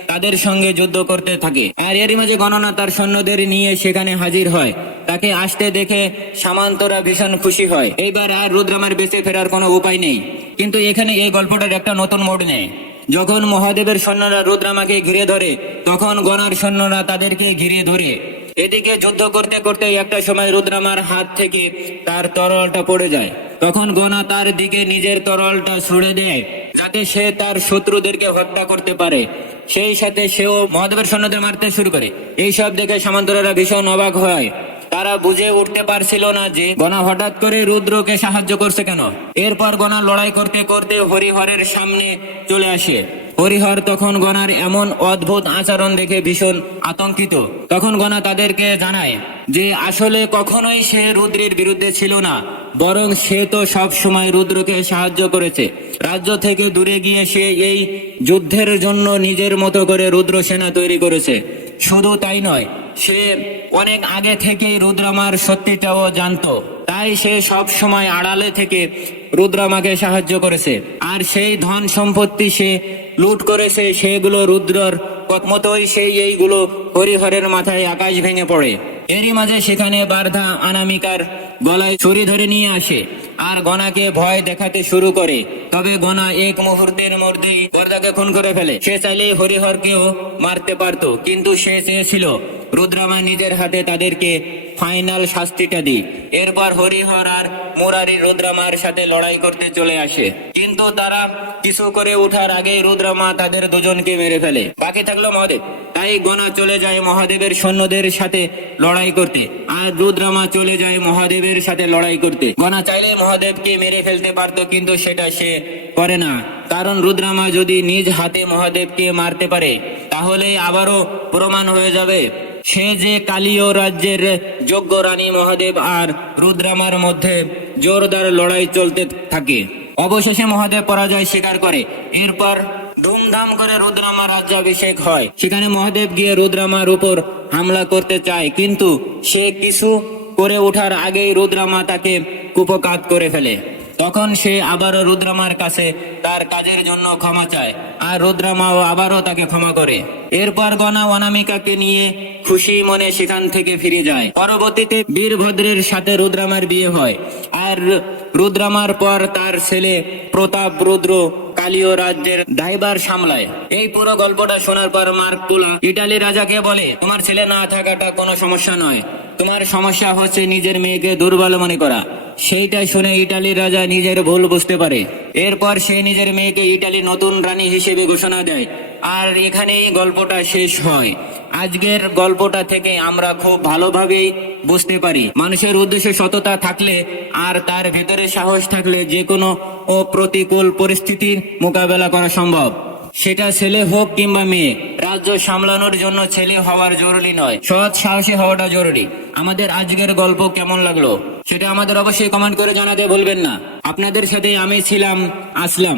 তাদের সঙ্গে যুদ্ধ করতে থাকে। আর এরই মাঝে গণনা তার সৈন্যদের নিয়ে সেখানে হাজির হয়। তাকে আসতে দেখে সামন্তরা ভীষণ খুশি হয়। এইবার আর রুদ্রমার বেঁচে ফেরার কোনো উপায় নেই। কিন্তু এখানে এই গল্পটার একটা নতুন মোড় নেয়। যখন মহাদেবের সৈন্যরা রুদ্রমাকে ঘিরে ধরে তখন গণার সৈন্যরা তাদেরকে ঘিরে ধরে। এদিকে যুদ্ধ করতে করতে একটা সময় রুদ্রমার হাত থেকে তার তরোয়ালটা পড়ে যায়। তখন গণা তার দিকে নিজের তরোয়ালটা ছুড়ে দেয় যাতে সে তার শত্রুদেরকে হত্যা করতে পারে। সেই সাথে সেও মহাদেবের সৈন্যদের মারতে শুরু করে। এইসব দেখে সামন্তরা ভীষণ অবাক হয়। তারা বুঝে উঠতে পারছিল না যে গণা হঠাৎ করে রুদ্রকে সাহায্য করছে কেন। এরপর গণা লড়াই করতে করতে হরিহরের সামনে চলে আসে। হরিহর তখন গণার এমন অদ্ভুত আচরণ দেখে ভীষণ আতঙ্কিত। তখন গণা তাদেরকে জানায় যে আসলে কখনোই সে রুদ্রের বিরুদ্ধে ছিল না, বরং সে তো সব সময় রুদ্রকে সাহায্য করেছে। রাজ্য থেকে দূরে গিয়ে সে এই যুদ্ধের জন্য নিজের মতো করে রুদ্র সেনা তৈরি করেছে। শুধু তাই নয়, সে অনেক আগে থেকেই রুদ্রমার সত্যিটাও জানতো, তাই সে সব সময় আড়ালে থেকে রুদ্রমাকে সাহায্য করেছে। আর সেই ধন সম্পত্তি সে লুট করেছে, সেগুলো রুদ্রর মতোই সেই এইগুলো হরিহরের মাথায় আকাশ ভেঙে পড়ে। এরই মাঝে সেখানে বারধা অনামিকার গলায় ছুরি ধরে নিয়ে আসে আর গণাকে ভয় দেখাতে শুরু করে। তবে গণা এক মুহূর্তের মধ্যেই বরদাকে খুন করে ফেলে। সে চাইলে হরিহরকেও মারতে পারত, কিন্তু সে চেয়েছিল রুদ্রমা নিজের হাতে তাদেরকে ফাইনাল শাস্তিটা দিই। এরপর হরিহর আর মুরারি রুদ্রমার সাথে লড়াই করতে চলে আসে, কিন্তু তারা কিছু করে ওঠার আগেই রুদ্রমা তাদের দুজনকে মেরে ফেলে। বাকি থাকলো মহাদেব। তাই গণা চলে যায় মহাদেবের সৈন্যদের সাথে লড়াই করতে আর রুদ্রমা চলে যায় মহাদেবের সাথে লড়াই করতে। গণা চাইলে মহাদেবকে মেরে ফেলতে পারত, কিন্তু সেটা সে করে না, কারণ রুদ্রমা যদি নিজ হাতে মহাদেবকে মারতে পারে তাহলে আবারও প্রমাণ হয়ে যাবে সে যে কালীয় রাজ্যের যোগ্য রানী। মহাদেব আর রুদ্রমার মধ্যে জোরদার লড়াই চলতে থাকে। অবশেষে মহাদেব পরাজয় স্বীকার করে। এরপর ধুমধাম করে রুদ্রমার রাজ্যাভিষেক হয়। সেখানে মহাদেব গিয়ে রুদ্রমার উপর হামলা করতে চায়, কিন্তু সে কিছু করে ওঠার আগেই রুদ্রমা তাকে কুপকাত করে ফেলে। তখন সে আবারও রুদ্রমার কাছে তার কাজের জন্য ক্ষমা চায় আর রুদ্রমাও আবারও তাকে ক্ষমা করে। এরপর গণা অনামিকাকে নিয়ে খুশি মনে সেখান থেকে ফিরে যায়। পরবর্তীতে বীরভদ্রের সাথে রুদ্রমার বিয়ে হয় আর রুদ্রমার পর তার ছেলে প্রতাপ রুদ্র কালীয় রাজ্যের দায়ভার সামলায়। এই পুরো গল্পটা শোনার পর মার্কুলা ইটালির রাজাকে বলে, তোমার ছেলে না থাকাটা কোনো সমস্যা নয়, তোমার সমস্যা হচ্ছে নিজের মেয়েকে দুর্বল মনে করা। সেইটা শুনে ইটালির রাজা নিজের ভুল বুঝতে পারে। এরপর সে নিজের মেয়েকে ইটালির নতুন রানী হিসেবে ঘোষণা দেয়। আর এখানেই গল্পটা শেষ হয়। আজকের গল্পটা থেকে আমরা খুব ভালোভাবেই বুঝতে পারি মানুষের উদ্দেশ্যে সততা থাকলে আর তার ভেতরে সাহস থাকলে যে কোনো প্রতিকূল পরিস্থিতির মোকাবেলা করা সম্ভব। সেটা ছেলে হোক কিংবা মেয়ে। রাজ্য সামলানোর জন্য ছেলে হওয়ার জরুরি নয়, সৎ সাহসী হওয়াটা জরুরি। আমাদের আজকের গল্প কেমন লাগলো সেটা আমাদের অবশ্যই কমেন্ট করে জানাতে ভুলবেন না। আপনাদের সাথে আমি ছিলাম আসলাম।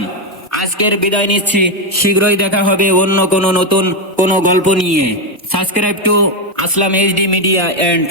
আজকের বিদায় নিচ্ছি, শীঘ্রই দেখা হবে অন্য কোনো নতুন কোনো গল্প নিয়ে। Subscribe to Aslam HD media and